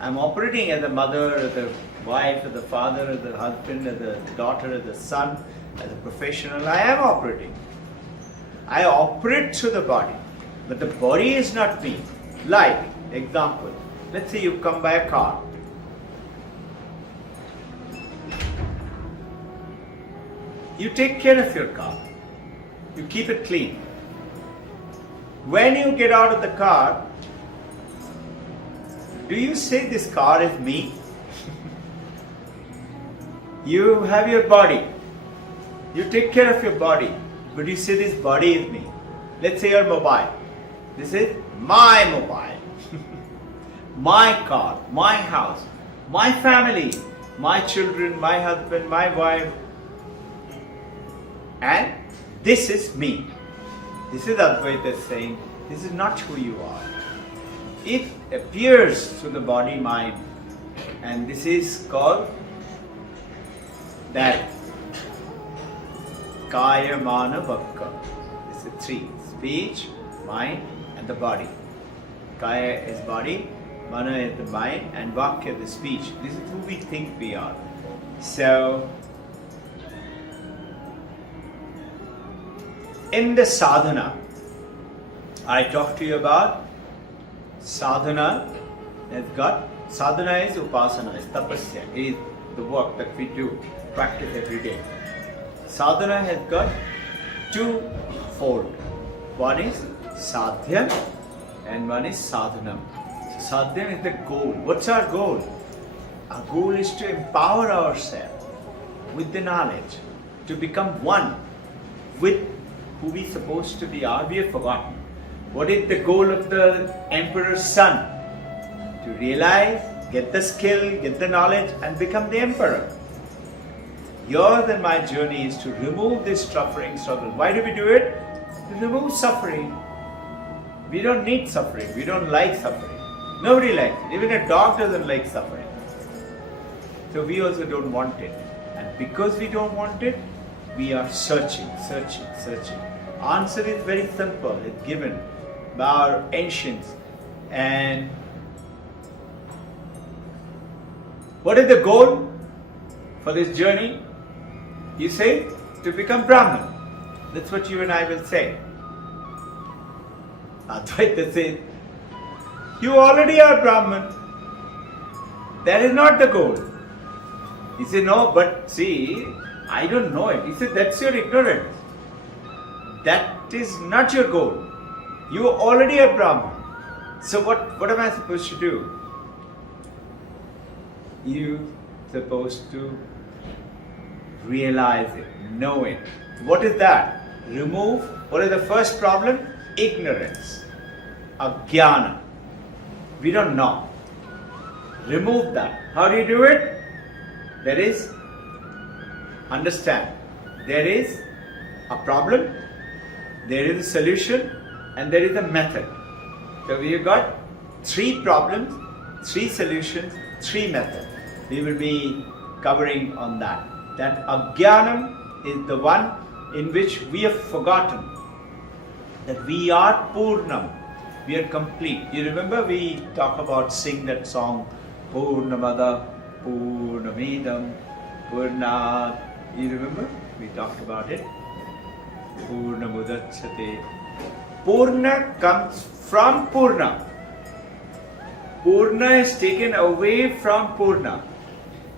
I'm operating as a mother, as a wife, as a father, as a husband, as a daughter, as a son, as a professional. I am operating. I operate through the body. But the body is not me. Like, example, let's say you come by a car. You take care of your car. You keep it clean. When you get out of the car, do you say this car is me? You have your body. You take care of your body. But you say this body is me. Let's say your mobile. This is my mobile. My car, my house, my family, my children, my husband, my wife. And this is me. This is Advaita saying, this is not who you are. It appears through the body, mind, and this is called that Kaya, Mana, Vakka. This is three: speech, mind, and the body. Kaya is body, Mana is the mind, and Vakya the speech. This is who we think we are. So, in the sadhana, I talked to you about sadhana has got, sadhana is upasana, is tapasya, is the work that we do, practice every day. Sadhana has got two-fold. One is sadhya and one is sadhanam. So sadhya is the goal. What's our goal? Our goal is to empower ourselves with the knowledge, to become one with who we supposed to be are. We have forgotten. What is the goal of the emperor's son? To realize, get the skill, get the knowledge and become the emperor. Yours and my journey is to remove this suffering struggle. Why do we do it? To remove suffering. We don't need suffering. We don't like suffering. Nobody likes it. Even a dog doesn't like suffering. So we also don't want it. And because we don't want it, we are searching. Answer is very simple. It's given by our ancients. And what is the goal for this journey? You say to become Brahman. That's what you and I will say. Advaita says, you already are Brahman. That is not the goal. He said, no, but see, I don't know it. He said, that's your ignorance. That is not your goal. You already are Brahman. So what am I supposed to do? You supposed to realize it, know it. What is that? Remove. What is the first problem? ignorance, ajnana. We don't know. Remove that. How do you do it? There is, understand, there is a problem, there is a solution, and there is a method. So we have got 3 problems, 3 solutions, 3 methods. We will be covering on that. That ajnanam is the one in which we have forgotten that we are Purnam, we are complete. You remember we talk about, sing that song, Purnamada, Purnamidam, Purnat. You remember? We talked about it. Purnamudachyate. Purna comes from Purna. Purna is taken away from Purna.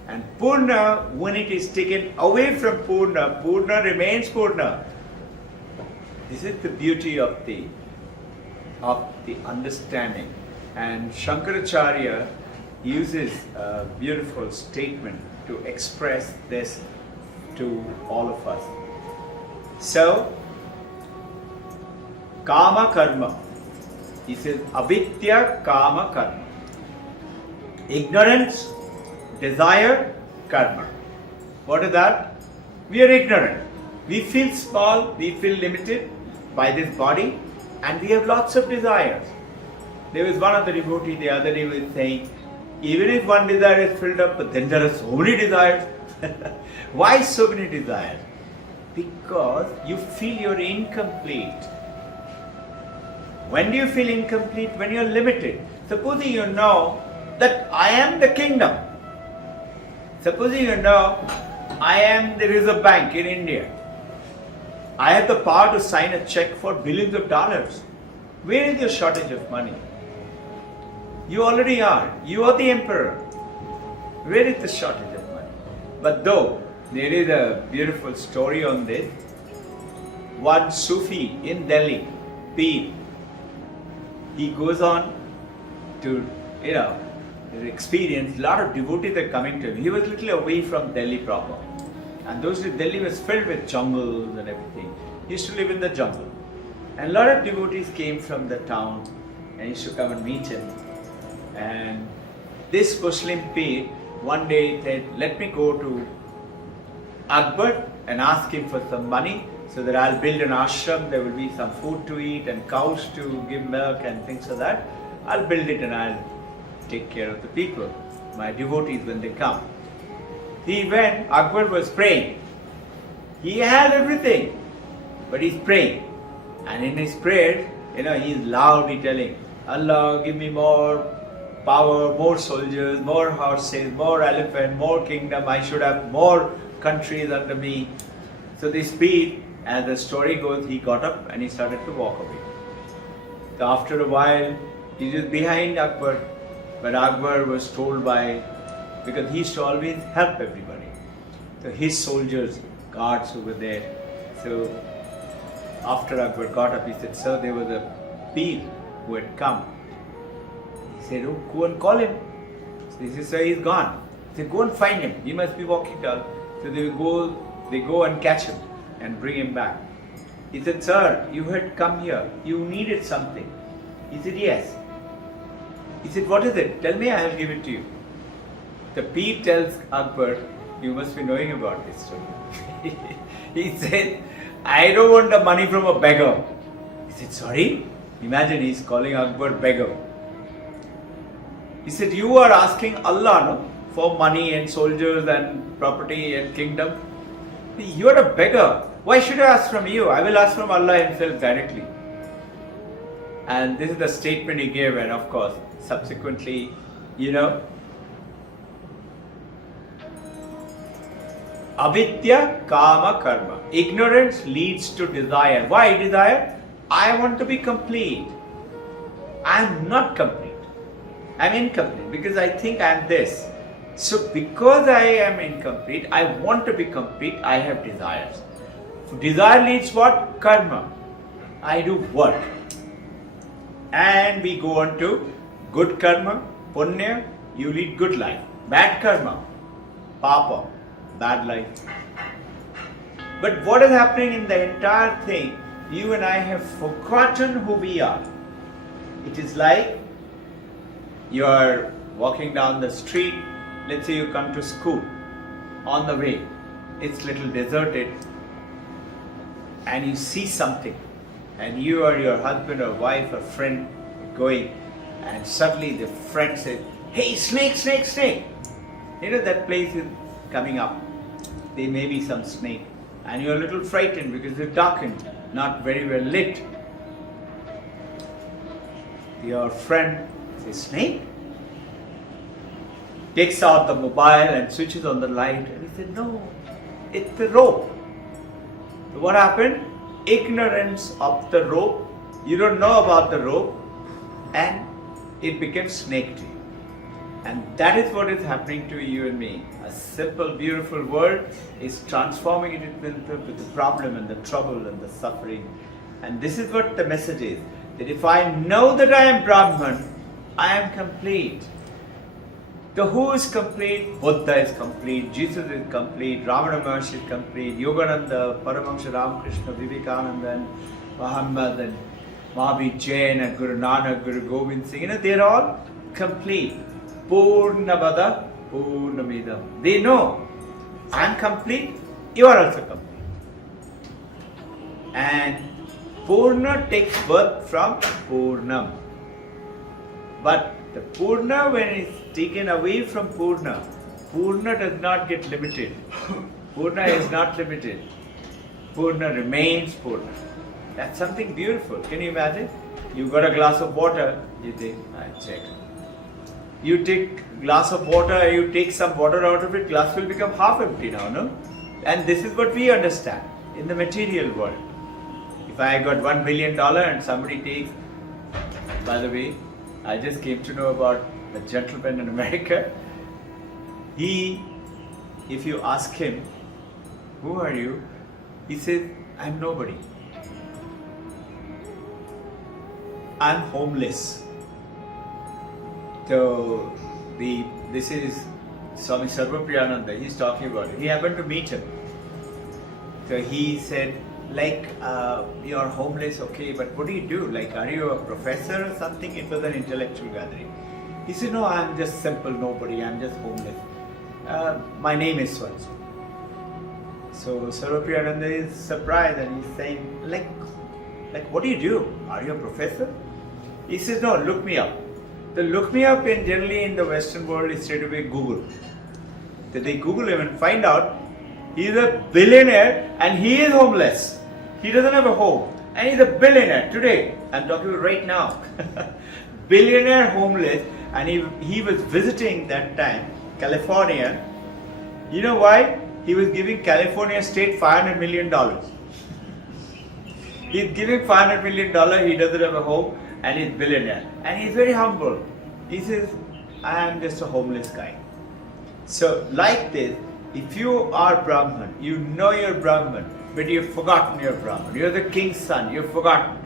And Purna, when it is taken away from Purna, Purna remains Purna. This is the beauty of the understanding. And Shankaracharya uses a beautiful statement to express this to all of us. So, Kama Karma. He says, Avidya Kama Karma. Ignorance, desire, karma. What is that? We are ignorant. We feel small, we feel limited by this body, and we have lots of desires. There was one of the devotee the other day was saying, even if one desire is filled up, but then there are so many desires. Why so many desires? Because you feel you're incomplete. When do you feel incomplete? When you're limited. Supposing you know that I am the kingdom. Supposing you know I am the Reserve Bank in India. I have the power to sign a check for billions of dollars. Where is your shortage of money? You already are. You are the emperor. Where is the shortage of money? But though there is a beautiful story on this, one Sufi in Delhi, Pir, he goes on to, experience, a lot of devotees are coming to him. He was a little away from Delhi proper. And those days Delhi was filled with jungles and everything. He used to live in the jungle. And a lot of devotees came from the town and used to come and meet him. And this Muslim Pir one day said, let me go to Akbar and ask him for some money so that I'll build an ashram, there will be some food to eat and cows to give milk and things like that. I'll build it and I'll take care of the people, my devotees when they come. He went, Akbar was praying. He had everything, but he's praying. And in his prayer, he's loudly telling, Allah, give me more power, more soldiers, more horses, more elephant, more kingdom. I should have more countries under me. So this Pir, as the story goes, he got up and he started to walk away. So after a while, he was behind Akbar. But Akbar was told because he used to always help everybody. So his soldiers, guards who were there. So after Akbar got up, he said, sir, there was a Pir who had come. He said, oh, go and call him. So he said, sir, he's gone. He said, go and find him. He must be walking down. So they go and catch him and bring him back. He said, sir, you had come here. You needed something. He said, yes. He said, what is it? Tell me, I will give it to you. The Pir tells Akbar, you must be knowing about this story. He said, I don't want the money from a beggar. He said, sorry? Imagine he's calling Akbar beggar. He said, you are asking Allah, no? For money and soldiers and property and kingdom. You are a beggar. Why should I ask from you? I will ask from Allah himself directly. And this is the statement he gave, and of course, subsequently, Avidya Kama Karma. Ignorance leads to desire. Why desire? I want to be complete. I am not complete. I am incomplete because I think I am this. So because I am incomplete, I want to be complete, I have desires. Desire leads what? Karma. I do work. And we go on to good karma, punya, you lead good life. Bad karma, papa, bad life. But what is happening in the entire thing? you and I have forgotten who we are. It is like you are walking down the street, let's say you come to school, on the way, it's little deserted, and you see something, and you or your husband or wife or friend going, and suddenly the friend says, "Hey, snake, snake, snake." You know that place is coming up. There may be some snake, and you're a little frightened because it's darkened, not very well lit. Your friend says, "Snake?" Takes out the mobile and switches on the light, and he said, "No, it's the rope." So what happened? Ignorance of the rope. You don't know about the rope, and it became snake to you. And that is what is happening to you and me. A simple, beautiful word is transforming it into the problem and the trouble and the suffering. And this is what the message is. That if I know that I am Brahman, I am complete. The who is complete? Buddha is complete, Jesus is complete, Ramana Maharshi is complete, Yogananda, Paramahansa Ramakrishna, Vivekananda, and Muhammad, and Mahavir Jain, and Guru Nanak, Guru Gobind Singh, they're all complete. Purnamada, Purnamidam. They know, I'm complete, you are also complete. And Purna takes birth from Purnam. But the Purna, when it's taken away from Purna, Purna does not get limited. Purna is not limited. Purna remains Purna. That's something beautiful. Can you imagine? You got a glass of water, you think, I check. You take a glass of water, you take some water out of it, glass will become half empty now, no? And this is what we understand in the material world. If I got $1 billion and somebody takes, by the way, I just came to know about a gentleman in America. If you ask him, "Who are you?" he says, "I'm nobody. I'm homeless." So this is Swami Sarvapriyananda, he's talking about it. He happened to meet him. So he said, "You're homeless, okay, but what do you do? Are you a professor or something?" It was an intellectual gathering. He said, "No, I'm just simple nobody, I'm just homeless. My name is so-and-so." So Sarvapriyananda is surprised and he's saying, what do you do? Are you a professor? He says, "No, look me up." The look me up generally in the Western world is straight away Google. So they Google him and find out he's a billionaire and he is homeless. He doesn't have a home and he's a billionaire today. I'm talking about right now. Billionaire homeless, and he was visiting that time California. You know why? He was giving California state $500 million. He's giving $500 million, he doesn't have a home and he's billionaire. And he's very humble. He says, "I am just a homeless guy." So like this, if you are Brahman, you know you're Brahman, but you've forgotten you're Brahman. You're the king's son, you've forgotten.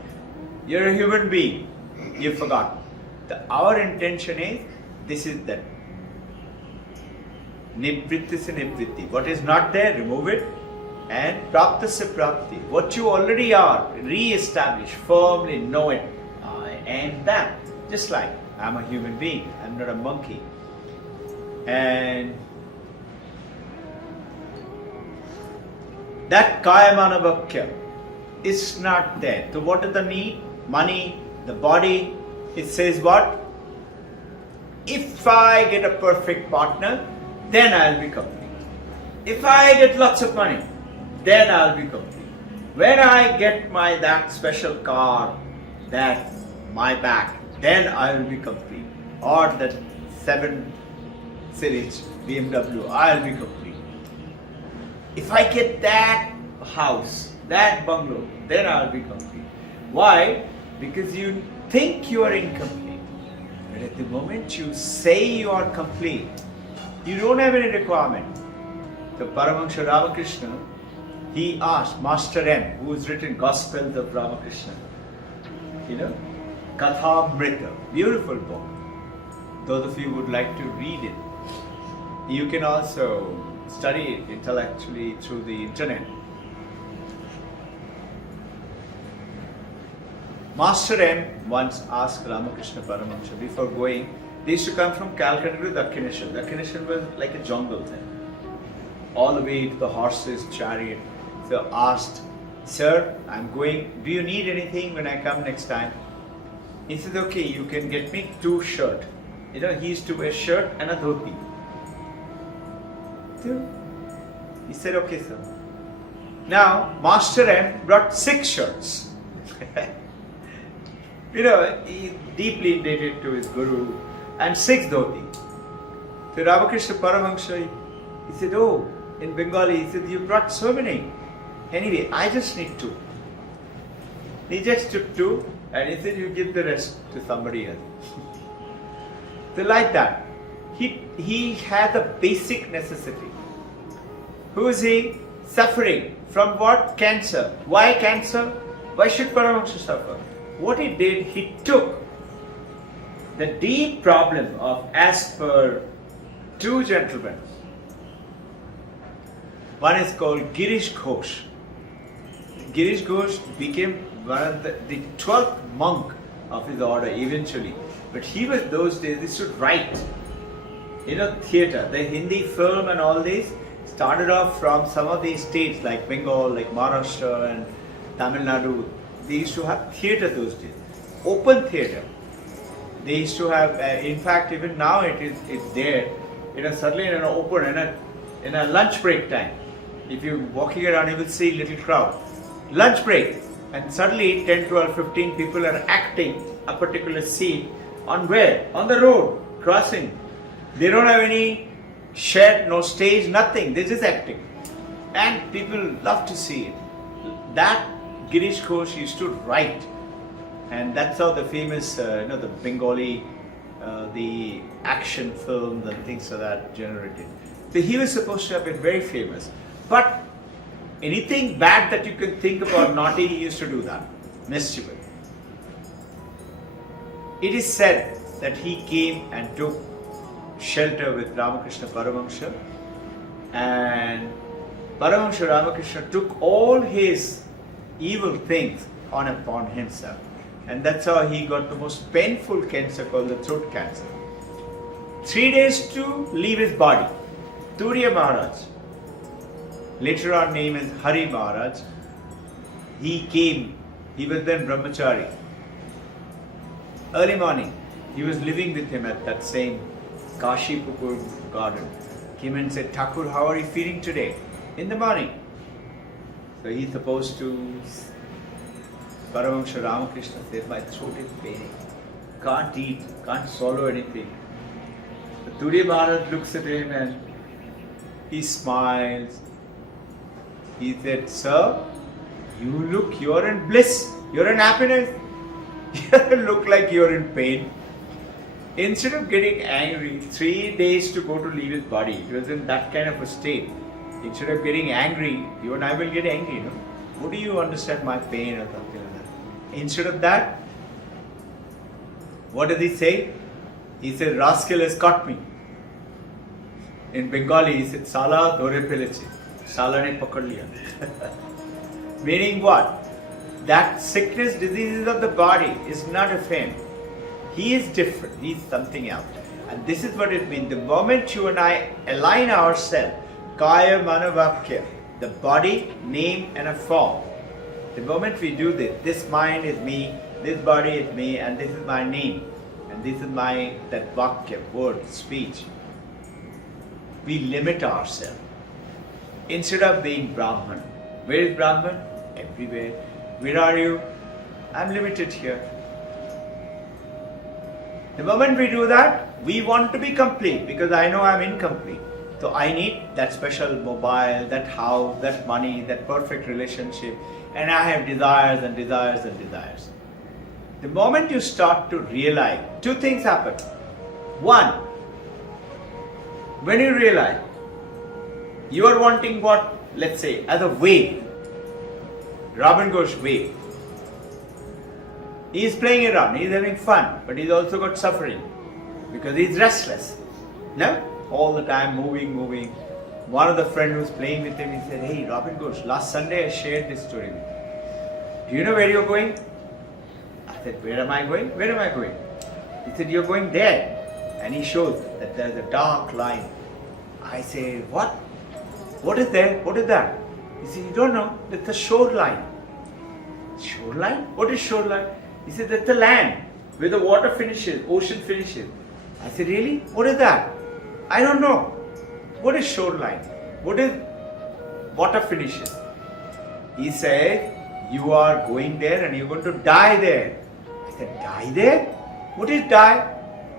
You're a human being, you've forgotten. Our intention is, this is that. Nivritti se nivritti. What is not there, remove it. And prapta se prapti. What you already are, re-establish, firmly know it. I am that. Just like I'm a human being, I'm not a monkey. And that kayamanavakya is not there. So what is the need? Money, the body. It says what? If I get a perfect partner, then I'll be complete. If I get lots of money, then I'll be complete. When I get that special car, that my back, then I'll be complete. Or that 7 Series BMW, I'll be complete. If I get that house, that bungalow, then I'll be complete. Why? Because you think you are incomplete. But at the moment you say you are complete, you don't have any requirement. The Paramahansa Ramakrishna, he asked Master M, who has written Gospels of Ramakrishna, Kathamrita, beautiful book. Those of you who would like to read it, you can also study it intellectually through the internet. Master M once asked Ramakrishna Paramahamsa before going, they used to come from Calcutta to Dakshineshwar. Dakshineshwar was like a jungle then. All the way to the horses, chariot. So asked, sir, I'm going, do you need anything when I come next time? He said, okay, you can get me 2 shirts. You know, he used to wear shirt and a dhoti. So he said, okay, sir. Now, Master M brought 6 shirts. You know, he deeply indebted to his guru, and 6 dhoti. So Ramakrishna Paramahamsa, he said, oh, in Bengali, he said, you brought so many. Anyway, I just need 2. He just took 2 and he said, you give the rest to somebody else. So like that, he had the basic necessity. Who is he? Suffering. From what? Cancer. Why cancer? Why should Paramahamsa suffer? What he did, he took the deep problem of, as per 2 gentlemen. One is called Girish Ghosh. Girish Ghosh became one of the 12th monk of his order eventually. But he was those days, he should write. You know, theatre, the Hindi film and all these started off from some of these states like Bengal, like Maharashtra and Tamil Nadu. They used to have theatre those days, open theatre. They used to have, in fact, even now it's there. You know, suddenly in an open, in a lunch break time, if you're walking around, you will see little crowd. Lunch break, and suddenly 10, 12, 15 people are acting a particular scene on where? On the road, crossing. They don't have any shed, no stage, nothing. They're just acting. And people love to see it. That Girish Ghosh used to write. And that's how the famous, the Bengali, the action films and things like that generated. So he was supposed to have been very famous. But anything bad that you can think about naughty, he used to do that. Mischievous. It is said that he came and took shelter with Ramakrishna Paramahamsa, and Paramahamsa Ramakrishna took all his evil things upon himself, and that's how he got the most painful cancer called the throat cancer. 3 days to leave his body. Turiya Maharaj, later on named as Hari Maharaj, he came, he was then brahmachari. Early morning, he was living with him at that same Kashi Pukur garden. Came and said, Thakur, how are you feeling today? In the morning. So he's supposed to, Paramahamsa Ramakrishna said, my throat is paining. Can't eat, can't swallow anything. The Turiya Maharaj looks at him and he smiles. He said, sir, you're in bliss, you're in happiness. You look like you're in pain. Instead of getting angry, 3 days to go to leave his body, he was in that kind of a state. Instead of getting angry, you and I will get angry, no? What do you understand my pain or something like that? Instead of that, what does he say? He said, rascal has caught me. In Bengali, he said, Sala dore peleche. Sala ne pakad liya. Meaning what? That sickness, diseases of the body is not of him. He is different. He is something else. And this is what it means. The moment you and I align ourselves, Kaya Manavakya, the body, name and a form. The moment we do this, this mind is me, this body is me, and this is my name. And this is my, that Vakya, word, speech. We limit ourselves. Instead of being Brahman. Where is Brahman? Everywhere. Where are you? I'm limited here. The moment we do that, we want to be complete because I know I'm incomplete. So I need that special mobile, that house, that money, that perfect relationship, and I have desires and desires and desires. The moment you start to realize, 2 things happen. One, when you realize you are wanting what, let's say, as a wave, Robin Ghosh wave. He is playing around, he is having fun, but he's also got suffering because he's restless. No? All the time moving. One of the friends who was playing with him, he said, hey, Robin Ghosh, last Sunday I shared this story with you. Do you know where you're going? I said, where am I going? Where am I going? He said, you're going there. And he shows that there's a dark line. I say, what? What is there? What is that? He said, you don't know? That's the shoreline. Shoreline? What is shoreline? He said, that's the land where the water finishes, ocean finishes. I said, really? What is that? I don't know. What is shoreline? What is water finishes? He said, you are going there and you're going to die there. I said, die there? What is die?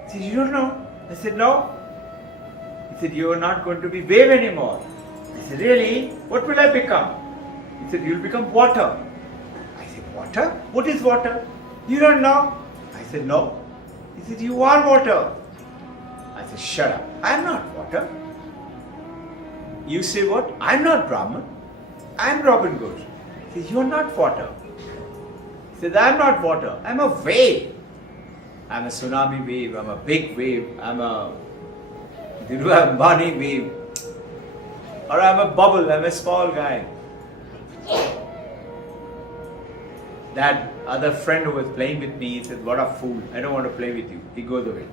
He said, you don't know? I said, no. He said, you are not going to be wave anymore. I said, really? What will I become? He said, you'll become water. I said, water? What is water? You don't know? I said, no. He said, you are water. I said, shut up. I'm not water. You say what? I'm not Brahman. I'm Robin Ghosh. He says, you're not water. He says, I'm not water. I'm a wave. I'm a tsunami wave. I'm a big wave. I'm a Dhirubhai Ambani wave. Or I'm a bubble. I'm a small guy. That other friend who was playing with me, he said, what a fool. I don't want to play with you. He goes away.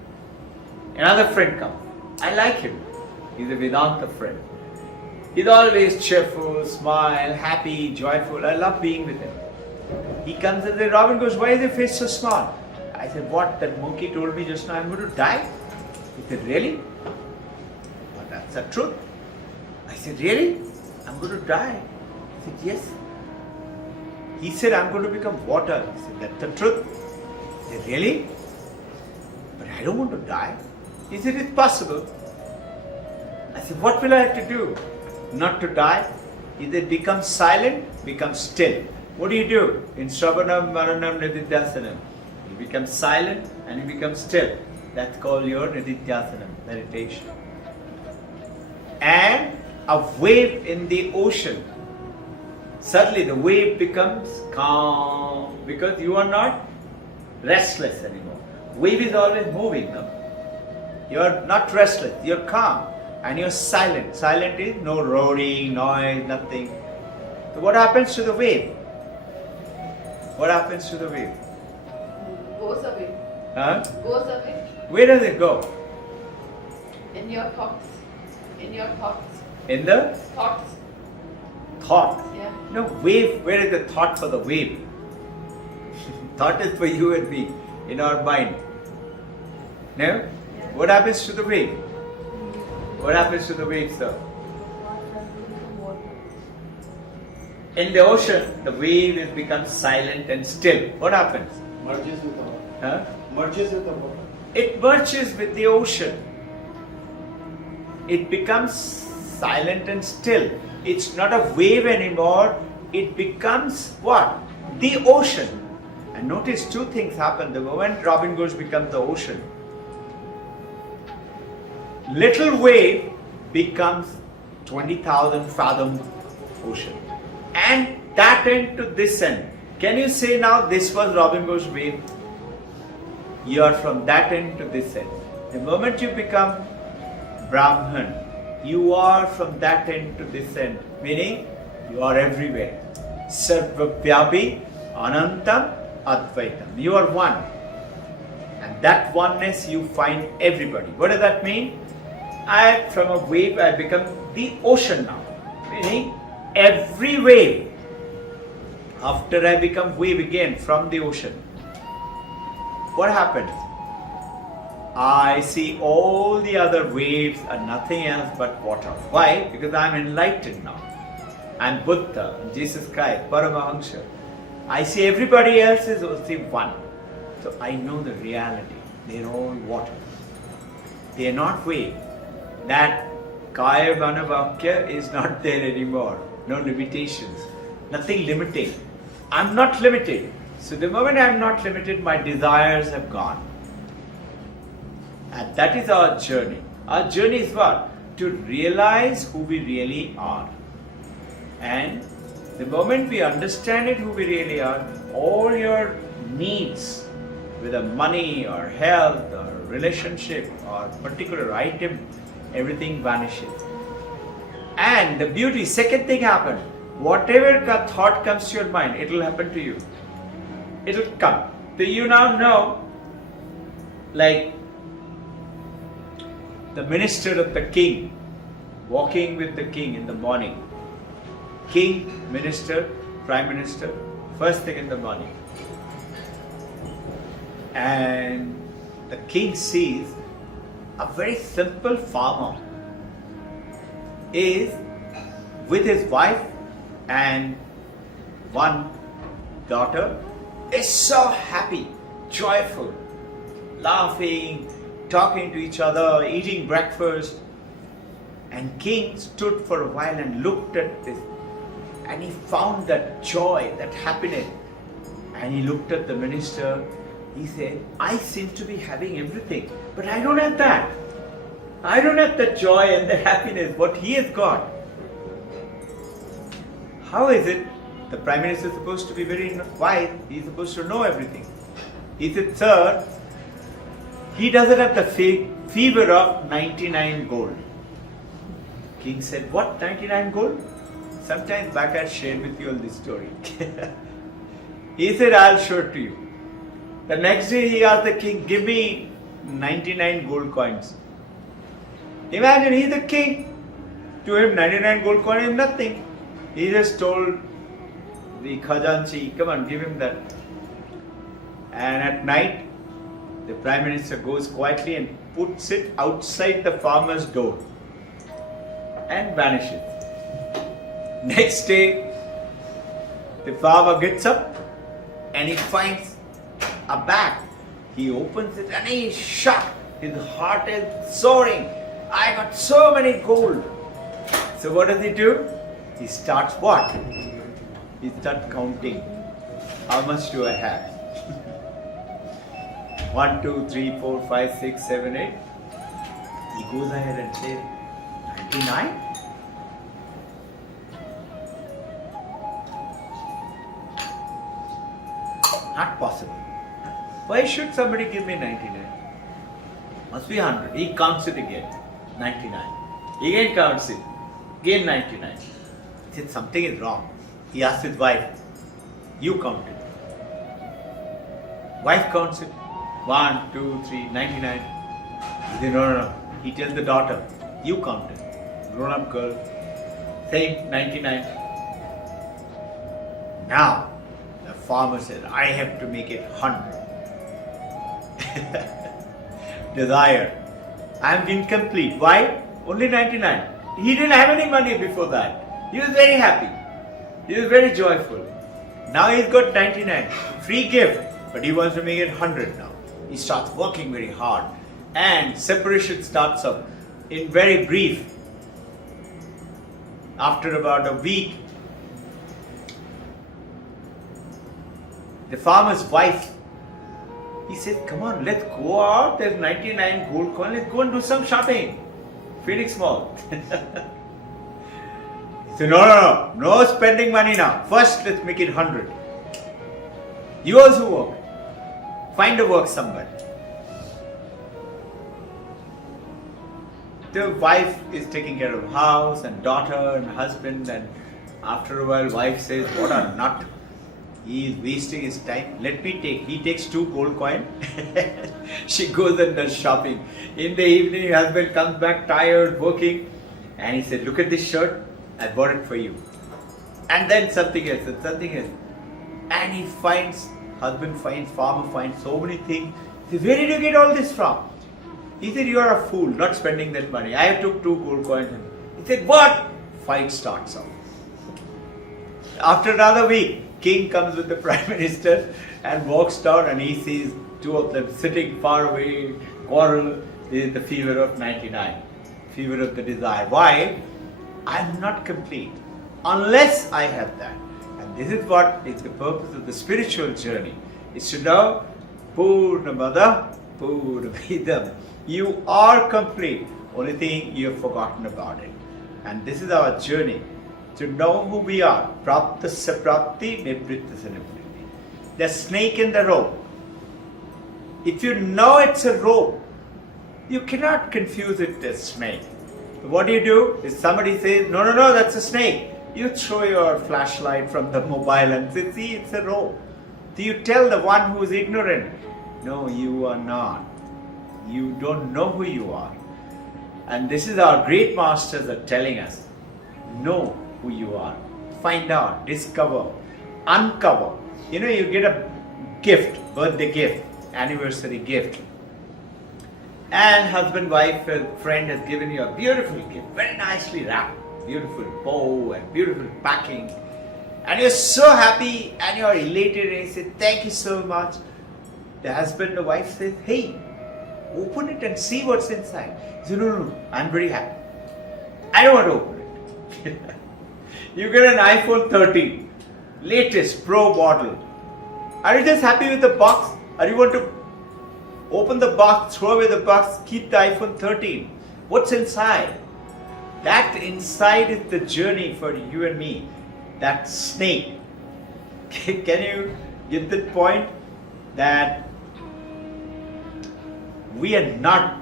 Another friend comes. I like him. He's a Vedanta friend. He's always cheerful, smile, happy, joyful. I love being with him. He comes and says, Robin Ghosh, why is your face so small? I said, what? That monkey told me just now I'm going to die. He said, really? Well, that's the truth. I said, really? I'm going to die. He said, yes. He said, I'm going to become water. He said, that's the truth. He said, really? But I don't want to die. He said, it's possible. I said, what will I have to do? Not to die? He said, become silent, become still. What do you do? In Shravanam, Maranam, Nididhyasanam. You become silent and you become still. That's called your Nididhyasanam, meditation. And a wave in the ocean. Suddenly the wave becomes calm because you are not restless anymore. Wave is always moving. No? You are not restless, you are calm and you are silent. Silent is no roaring, noise, nothing. So what happens to the wave? What happens to the wave? Goes away. Huh? Goes away. Where does it go? In your thoughts. In your thoughts. In the Thoughts. thought. Yeah. No, wave, where is the thought for the wave? Thought is for you and me, in our mind. No? Yeah. What happens to the wave? What happens to the wave, sir? In the ocean, the wave has become silent and still. What happens? Merges with the water. Huh? Merges with the water. It merges with the ocean. It becomes silent and still. It's not a wave anymore. It becomes what? The ocean. And notice two things happen the moment Robin Ghosh becomes the ocean. Little wave becomes 20,000 fathom ocean. And that end to this end. Can you say now this was Robin Ghosh wave? You are from that end to this end. The moment you become Brahman, you are from that end to this end. Meaning, you are everywhere. Sarvavyapi, Anantam, Advaitam. You are one. And that oneness you find everybody. What does that mean? From a wave, I become the ocean now. Meaning, every wave, after I become wave again from the ocean, what happens? I see all the other waves are nothing else but water. Why? Because I am enlightened now. I am Buddha, Jesus Christ, Paramahamsa. I see everybody else is only one. So I know the reality. They are all water. They are not wave. That Kaya Manavakya is not there anymore. No limitations. Nothing limiting. I am not limited. So the moment I am not limited, my desires have gone. And that is our journey. Our journey is what? To realize who we really are. And the moment we understand it, who we really are, all your needs, whether money or health or relationship or particular item, everything vanishes. And the beauty, second thing happens, whatever thought comes to your mind, it will happen to you. It will come. So you now know, like the minister of the king, walking with the king in the morning. King, minister, prime minister, first thing in the morning. And the king sees a very simple farmer is with his wife and one daughter, is so happy, joyful, laughing, talking to each other, eating breakfast. And king stood for a while and looked at this, and he found that joy, that happiness. And he looked at the minister. He said, I seem to be having everything, but I don't have that. I don't have the joy and the happiness what he has got. How is it? The prime minister is supposed to be very wise. He is supposed to know everything. He said, sir, he doesn't have the fever of 99 gold. King said, what, 99 gold? Sometime back I shared with you all this story. He said, I'll show it to you. The next day he asked the king, give me 99 gold coins. Imagine, he's the king. To him 99 gold coin is nothing. He just told the Khajanchi, come on, give him that. And at night, the prime minister goes quietly and puts it outside the farmer's door and vanishes. Next day, the farmer gets up and he finds a bag. He opens it and he's shocked. His heart is soaring. I got so many gold. So what does he do? He starts what? He starts counting. How much do I have? 1, 2, 3, 4, 5, 6, 7, 8. He goes ahead and says, 99? Not possible. Why should somebody give me 99? Must be 100. He counts it again. 99. He again counts it. Again 99. He said something is wrong. He asked his wife, you count it. Wife counts it. 1, 2, 3, 99. He said, no. He tells the daughter, you count it. Grown up girl. Same 99. Now, the farmer said, I have to make it 100. Desire. I am incomplete. Why? Only 99. He didn't have any money before that. He was very happy. He was very joyful. Now he's got 99. Free gift. But he wants to make it 100 now. He starts working very hard. And separation starts up. In very brief, after about a week, the farmer's wife, he said, come on, let's go out. There's 99 gold coin. Let's go and do some shopping. Phoenix Mall. He said, no spending money now. First, let's make it 100. You also work. Find a work somewhere. The wife is taking care of house and daughter and husband, and after a while, wife says, what a nut. He is wasting his time. Let me take. He takes 2 gold coin. She goes and does shopping. In the evening, husband comes back tired, working. And he said, look at this shirt. I bought it for you. And then something else and something else. And he finds, husband finds, farmer finds so many things. He said, where did you get all this from? He said, you are a fool, not spending that money. I took 2 gold coins. He said, what? Fight starts out. After another week, king comes with the prime minister and walks down, and he sees 2 of them sitting far away, quarrel. This is the fever of 99, fever of the desire. Why? I am not complete unless I have that. And this is what is the purpose of the spiritual journey. Is to know Purnamada Purnamidam. You are complete. Only thing you have forgotten about it. And this is our journey. To know who we are. Prapta saprapti nibritta sanibritti. The snake in the rope. If you know it's a rope, you cannot confuse it as snake. What do? If somebody says, no, that's a snake. You throw your flashlight from the mobile and say, see, it's a rope. Do you tell the one who is ignorant, no, you are not. You don't know who you are. And this is our great masters are telling us, know who you are. Find out, discover, uncover. You know, you get a gift, birthday gift, anniversary gift. And husband, wife, friend has given you a beautiful gift, very nicely wrapped, beautiful bow and beautiful packing. And you're so happy and you're elated and you say, thank you so much. The husband, the wife says, hey, open it and see what's inside. He says, no, I'm very happy. I don't want to open it. You get an iPhone 13, latest pro model. Are you just happy with the box? Or you want to open the box, throw away the box, keep the iPhone 13? What's inside? That inside is the journey for you and me. That snake. Can you get the point? That we are not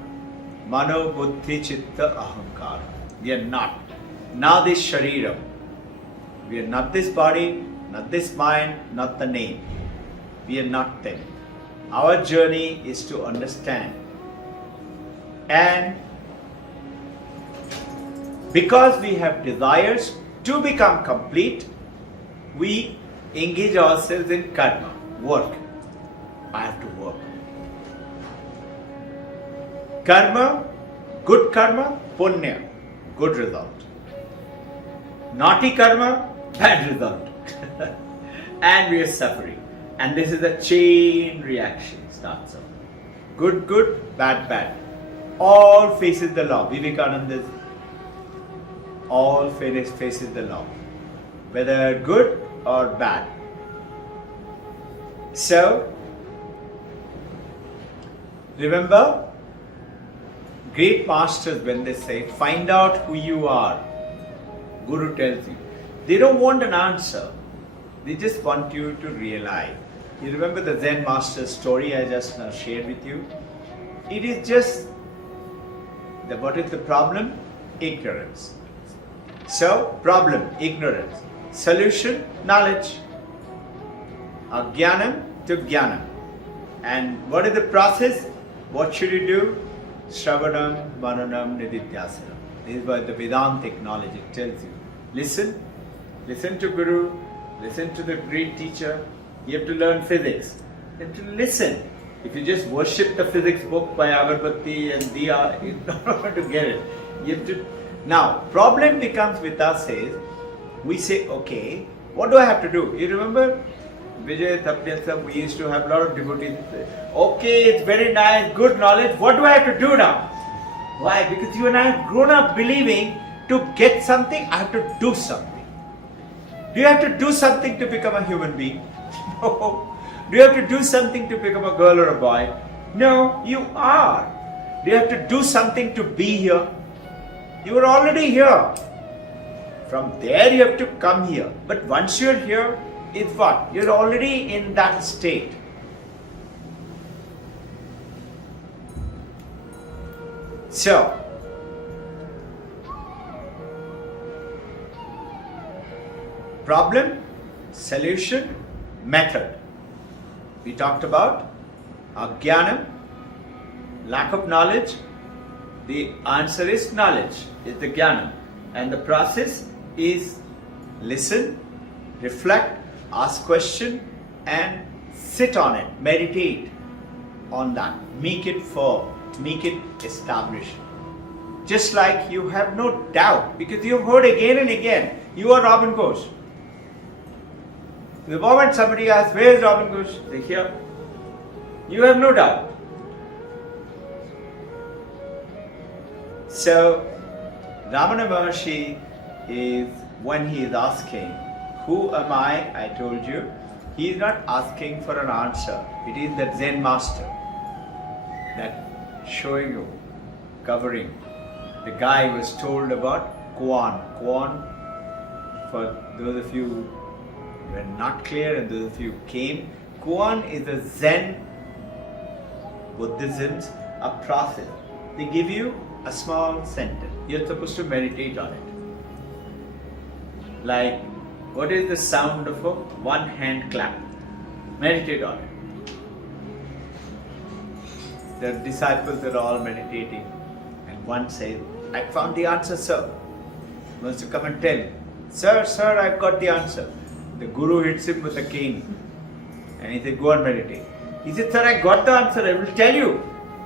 Mano Buddhi Chitta Ahankara. We are not. Now this Sharira. We are not this body, not this mind, not the name. We are not them. Our journey is to understand. And because we have desires to become complete, we engage ourselves in karma, work. I have to work. Karma, good karma, punya, good result. Naughty karma, bad result. And we are suffering. And this is a chain reaction starts up. Good, good, bad, bad. All faces the law. Vivekananda's all faces the law. Whether good or bad. So, remember, great masters, when they say, find out who you are, Guru tells you, they don't want an answer. They just want you to realize. You remember the Zen master story I just now shared with you? It is just, what is the problem? Ignorance. So, problem, ignorance. Solution, knowledge. Ajnanam to jnanam. And what is the process? What should you do? Shravanam, Mananam, Nididhyasanam. This is what the Vedantic knowledge it tells you. Listen to Guru, listen to the great teacher. You have to learn physics. You have to listen. If you just worship the physics book by Agarbatti and Diya, you're not going to get it. You have to. Now, problem becomes with us is, we say, okay, what do I have to do? You remember Vijay Tapniyasa, we used to have a lot of devotees say, okay, it's very nice, good knowledge, what do I have to do now? Why? Because you and I have grown up believing to get something, I have to do something. Do you have to do something to become a human being? No. Do you have to do something to become a girl or a boy? No, you are. Do you have to do something to be here? You are already here. From there you have to come here. But once you're here, it's what? You're already in that state. So, problem, solution, method. We talked about ajnanam, lack of knowledge. The answer is knowledge, is the jnanam. And the process is listen, reflect, ask question and sit on it, meditate on that. Make it firm, make it established. Just like you have no doubt, because you have heard again and again, you are Robin Ghosh. The moment somebody asks, where is Robin Ghosh? They hear. You have no doubt. So, Ramana Maharshi is, when he is asking, who am I told you, he is not asking for an answer. It is that Zen master that showing you, covering. The guy was told about Koan. Koan, for those of you who were not clear and those of you who came, Koan is a Zen Buddhism's a process. They give you a small sentence. You're supposed to meditate on it. Like, what is the sound of a one hand clap? Meditate on it. The disciples are all meditating, and one says, I found the answer, sir. He wants to come and tell, sir, I've got the answer. The guru hits him with a cane, and he said, go and meditate. He said, sir, I got the answer, I will tell you.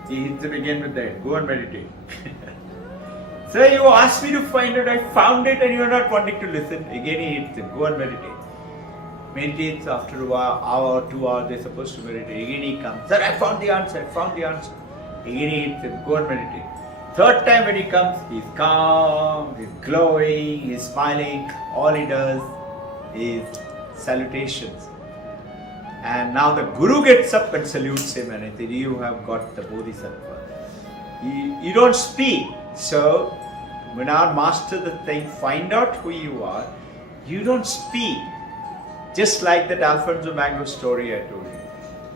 He hits him again with that, go and meditate. Sir, you asked me to find it, I found it, and you are not wanting to listen. Again he hits him, go and meditate. Meditates after an hour or 2 hours, they're supposed to meditate. Again he comes, sir, I found the answer. Again he hits him, go and meditate. Third time when he comes, he's calm, he's glowing, he's smiling. All he does is salutations. And now the guru gets up and salutes him and he says, you have got the Bodhisattva. You don't speak. So, when our master the thing, find out who you are, you don't speak. Just like that Alfonso Mango story I told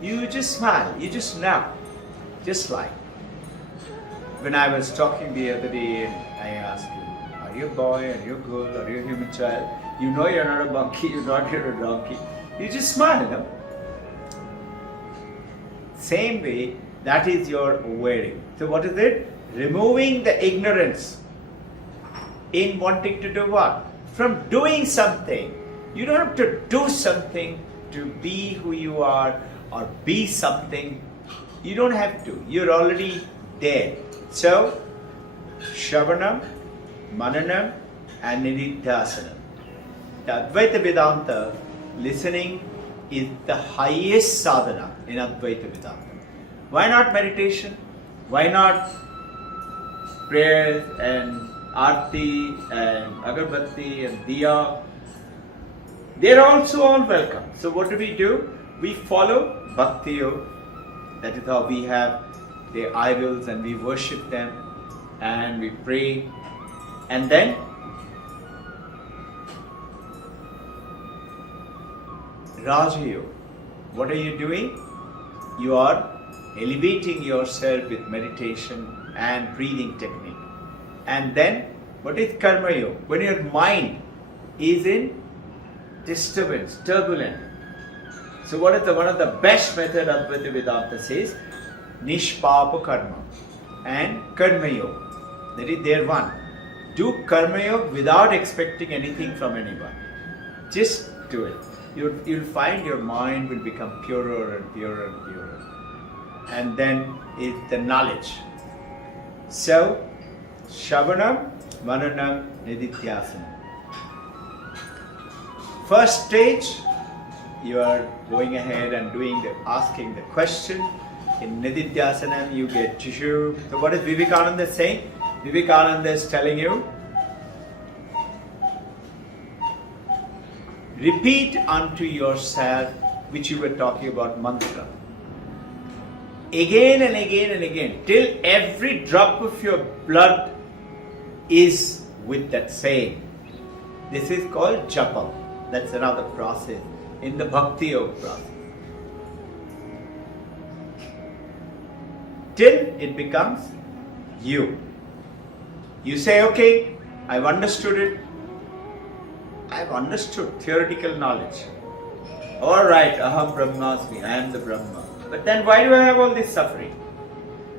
you. You just smile, you just nod. Just like. When I was talking the other day and I asked you, are you a boy, are you a girl, are you a human child? You know you're not a monkey, you're not a donkey. You just smile, no? Same way, that is your wearing. So what is it? Removing the ignorance in wanting to do what? From doing something. You don't have to do something to be who you are or be something. You don't have to. You're already there. So, Shravanam, Mananam and Nididhyasanam. The Advaita Vedanta, listening is the highest sadhana in Advaita Vedanta. Why not meditation? Why not prayers and arti and agarbatti and diya? They're also all welcome. So what do? We follow Bhakti Yoga. That is how we have their idols and we worship them and we pray. And then Raja Yoga. What are you doing? You are elevating yourself with meditation and breathing technique. And then, what is Karma Yoga? When your mind is in disturbance, turbulent. So what is one of the best method Advaita Vedanta says? Nishpapa Karma and Karma Yoga. That is there one. Do Karma Yoga without expecting anything from anyone. Just do it. You'll find your mind will become purer and purer and purer. And then is the knowledge. So, Shravanam, Mananam, Nididhyasanam. First stage, you are going ahead and asking the question. In Nididhyasanam, you get tissue. So what is Vivekananda saying? Vivekananda is telling you, repeat unto yourself, which you were talking about, mantra. Again and again and again, till every drop of your blood is with that saying. This is called japa. That's another process in the Bhakti Yoga process. Till it becomes you. You say, okay, I've understood it. I've understood theoretical knowledge. Alright, aham brahmasmi, I am the Brahma. But then why do I have all this suffering?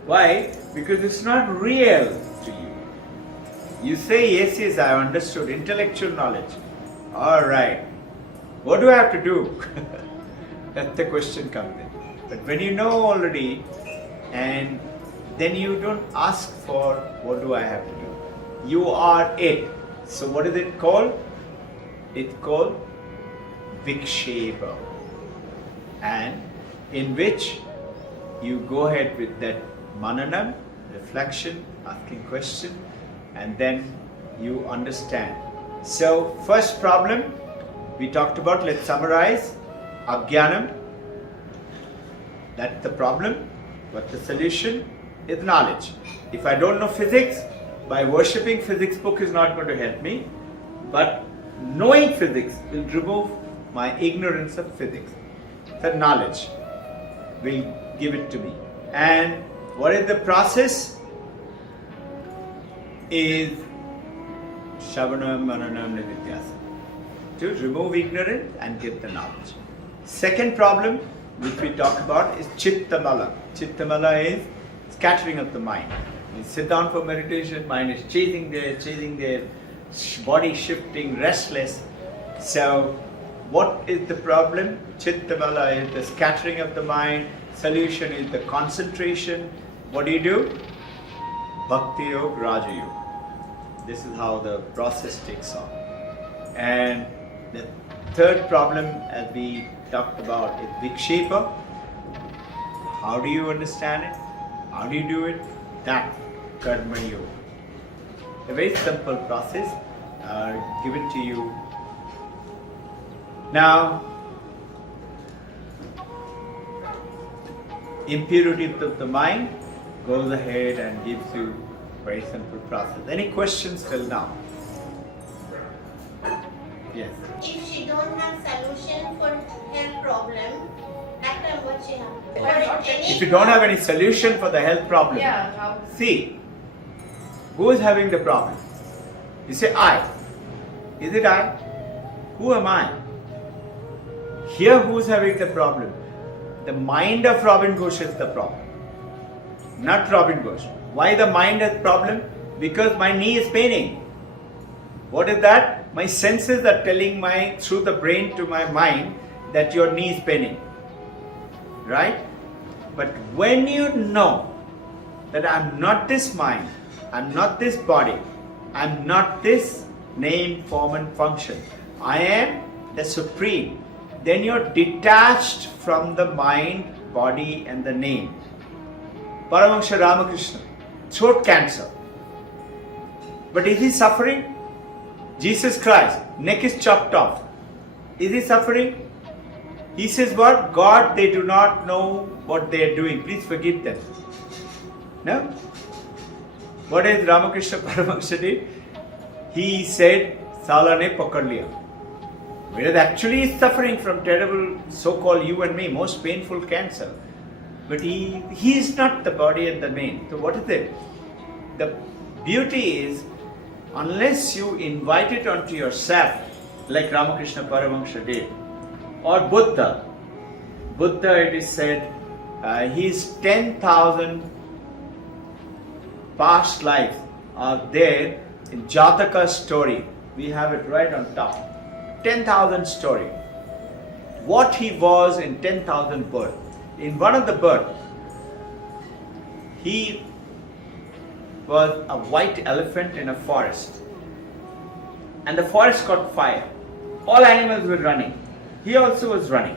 Why? Because it's not real to you. You say, yes, I have understood intellectual knowledge. Alright, what do I have to do? That's the question comes in. But when you know already, and then you don't ask for what do I have to do. You are it. So what is it called? It's called Vikshepa. And in which you go ahead with that mananam, reflection, asking question, and then you understand. So first problem we talked about, let's summarize. Ajnanam, that's the problem, but the solution is knowledge. If I don't know physics, by worshipping physics book is not going to help me, but knowing physics will remove my ignorance of physics. The knowledge will give it to me. And what is the process? Is Shravanam, Mananam, Nididhyasanam. To remove ignorance and get the knowledge. Second problem which we talk about is Chittamala. Chittamala is scattering of the mind. You sit down for meditation, mind is chasing there, body shifting, restless. So what is the problem? Chittamala is the scattering of the mind. Solution is the concentration. What do? Bhakti Yoga, Raja Yoga. This is how the process takes on. And the third problem, as we talked about, is Vikshepa. How do you understand it? How do you do it? That Karma Yoga. A very simple process given to you. Now, impurity of the mind goes ahead and gives you very simple process. Any questions till now? Yes. If she don't have solution for health problem, that time what she have? If you don't have any solution for the health problem, Yeah, how? see, who is having the problem? You say, I. Is it I? Who am I? Here, who is having the problem? The mind of Robin Ghosh is the problem, not Robin Ghosh. Why the mind has problem? Because my knee is paining. What is that? My senses are telling through the brain to my mind that your knee is paining. Right? But when you know that I'm not this mind, I'm not this body, I'm not this name, form and function, I am the Supreme, then you're detached from the mind, body and the name. Paramahansa Ramakrishna, throat cancer. But is he suffering? Jesus Christ, neck is chopped off. Is he suffering? He says what? God, they do not know what they are doing. Please forgive them. No? What is Ramakrishna Paramahansa did? He said, Sala ne pakad liya. Whereas actually he is suffering from terrible, so-called you and me, most painful cancer. But he is not the body and the name. So what is it? The beauty is, unless you invite it onto yourself, like Ramakrishna Paramahansa did, or Buddha. Buddha, it is said, his 10,000 past lives are there in Jataka story. We have it right on top. 10,000 story. What he was in 10,000 birth. In one of the birth, he was a white elephant in a forest. And the forest caught fire. All animals were running. He also was running.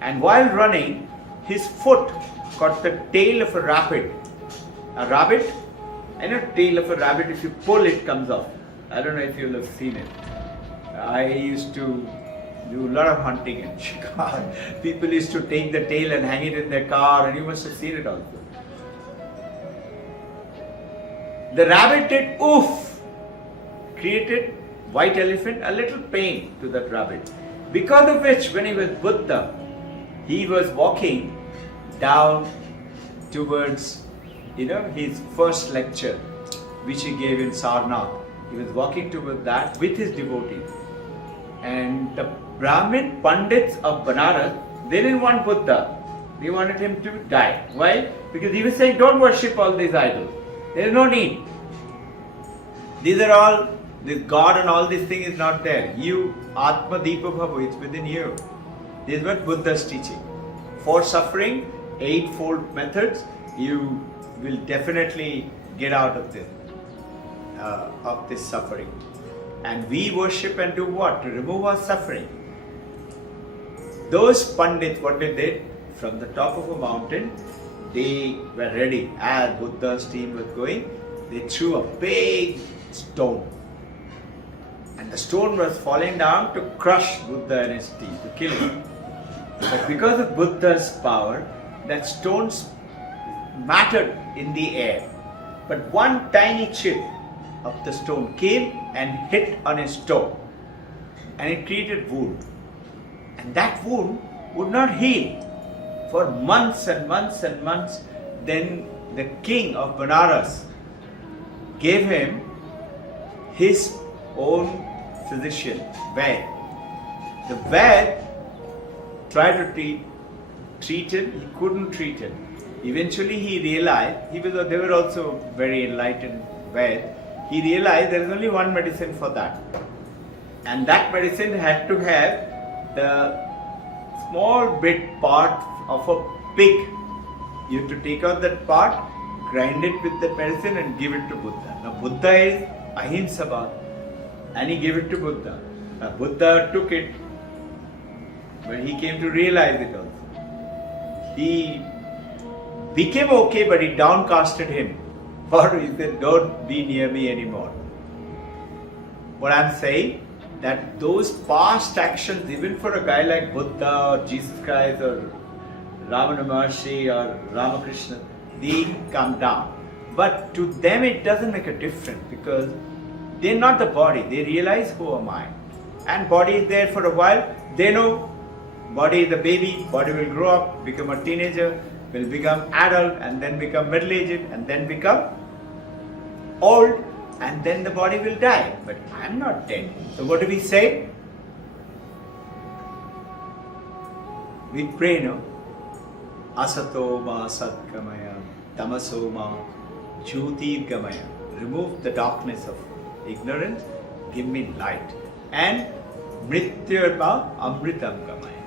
And while running, his foot caught the tail of a rabbit. A rabbit? I know tail of a rabbit, if you pull it comes off. I don't know if you'll have seen it. I used to do a lot of hunting in Chicago. People used to take the tail and hang it in their car, and you must have seen it also. The rabbit did oof, created white elephant, a little pain to that rabbit. Because of which, when he was Buddha, he was walking down towards, his first lecture, which he gave in Sarnath. He was walking towards that with his devotees. And the Brahmin Pandits of Banaras, they didn't want Buddha. They wanted him to die. Why? Because he was saying, don't worship all these idols. There is no need. These are all, this God and all these things is not there. You, Atma Deepa Bhavu, it's within you. This is what Buddha is teaching. For suffering, 8-fold methods, you will definitely get out of this suffering. And we worship and do what? To remove our suffering. Those Pandits, what they did? From the top of a mountain, they were ready. As Buddha's team was going, they threw a big stone. And the stone was falling down to crush Buddha and his team, to kill him. But because of Buddha's power, that stone mattered in the air. But one tiny chip of the stone came and hit on his toe. And it created wound. And that wound would not heal for months and months and months. Then the king of Banaras gave him his own physician, Vaid. The Vaid tried to treat him, he couldn't treat him. Eventually he realized, they were also very enlightened Ved, he realized there is only one medicine for that. And that medicine had to have the small bit part of a pig. You have to take out that part, grind it with the medicine and give it to Buddha. Now Buddha is Ahimsavad, and he gave it to Buddha. Now Buddha took it, but he came to realize it also. He became okay, but it downcasted him. For he said, don't be near me anymore. What I'm saying, that those past actions, even for a guy like Buddha or Jesus Christ or Ramana Maharshi or Ramakrishna, they come down. But to them it doesn't make a difference because they're not the body. They realize who am I. And body is there for a while. They know body is a baby, body will grow up, become a teenager, will become adult and then become middle-aged and then become old and then the body will die. But I'm not dead. So what do we say? We pray, no? Asato ma satkamaya, tamaso ma jyotirgamaya. Remove the darkness of ignorance, give me light. And mrityurma amritam gamaya.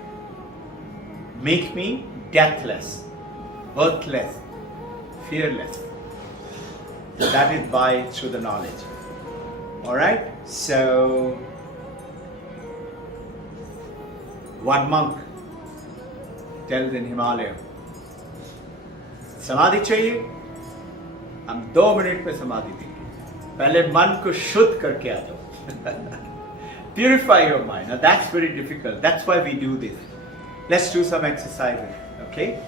Make me deathless, birthless, fearless. That is through the knowledge. Alright? So, one monk tells in Himalaya, समाधि चाहिए, हम 2 minute में समाधि देंगे. पहले मन को शुद्ध करके आ जाओ. Purify your mind. Now that's very difficult. That's why we do this. Let's do some exercises. Okay?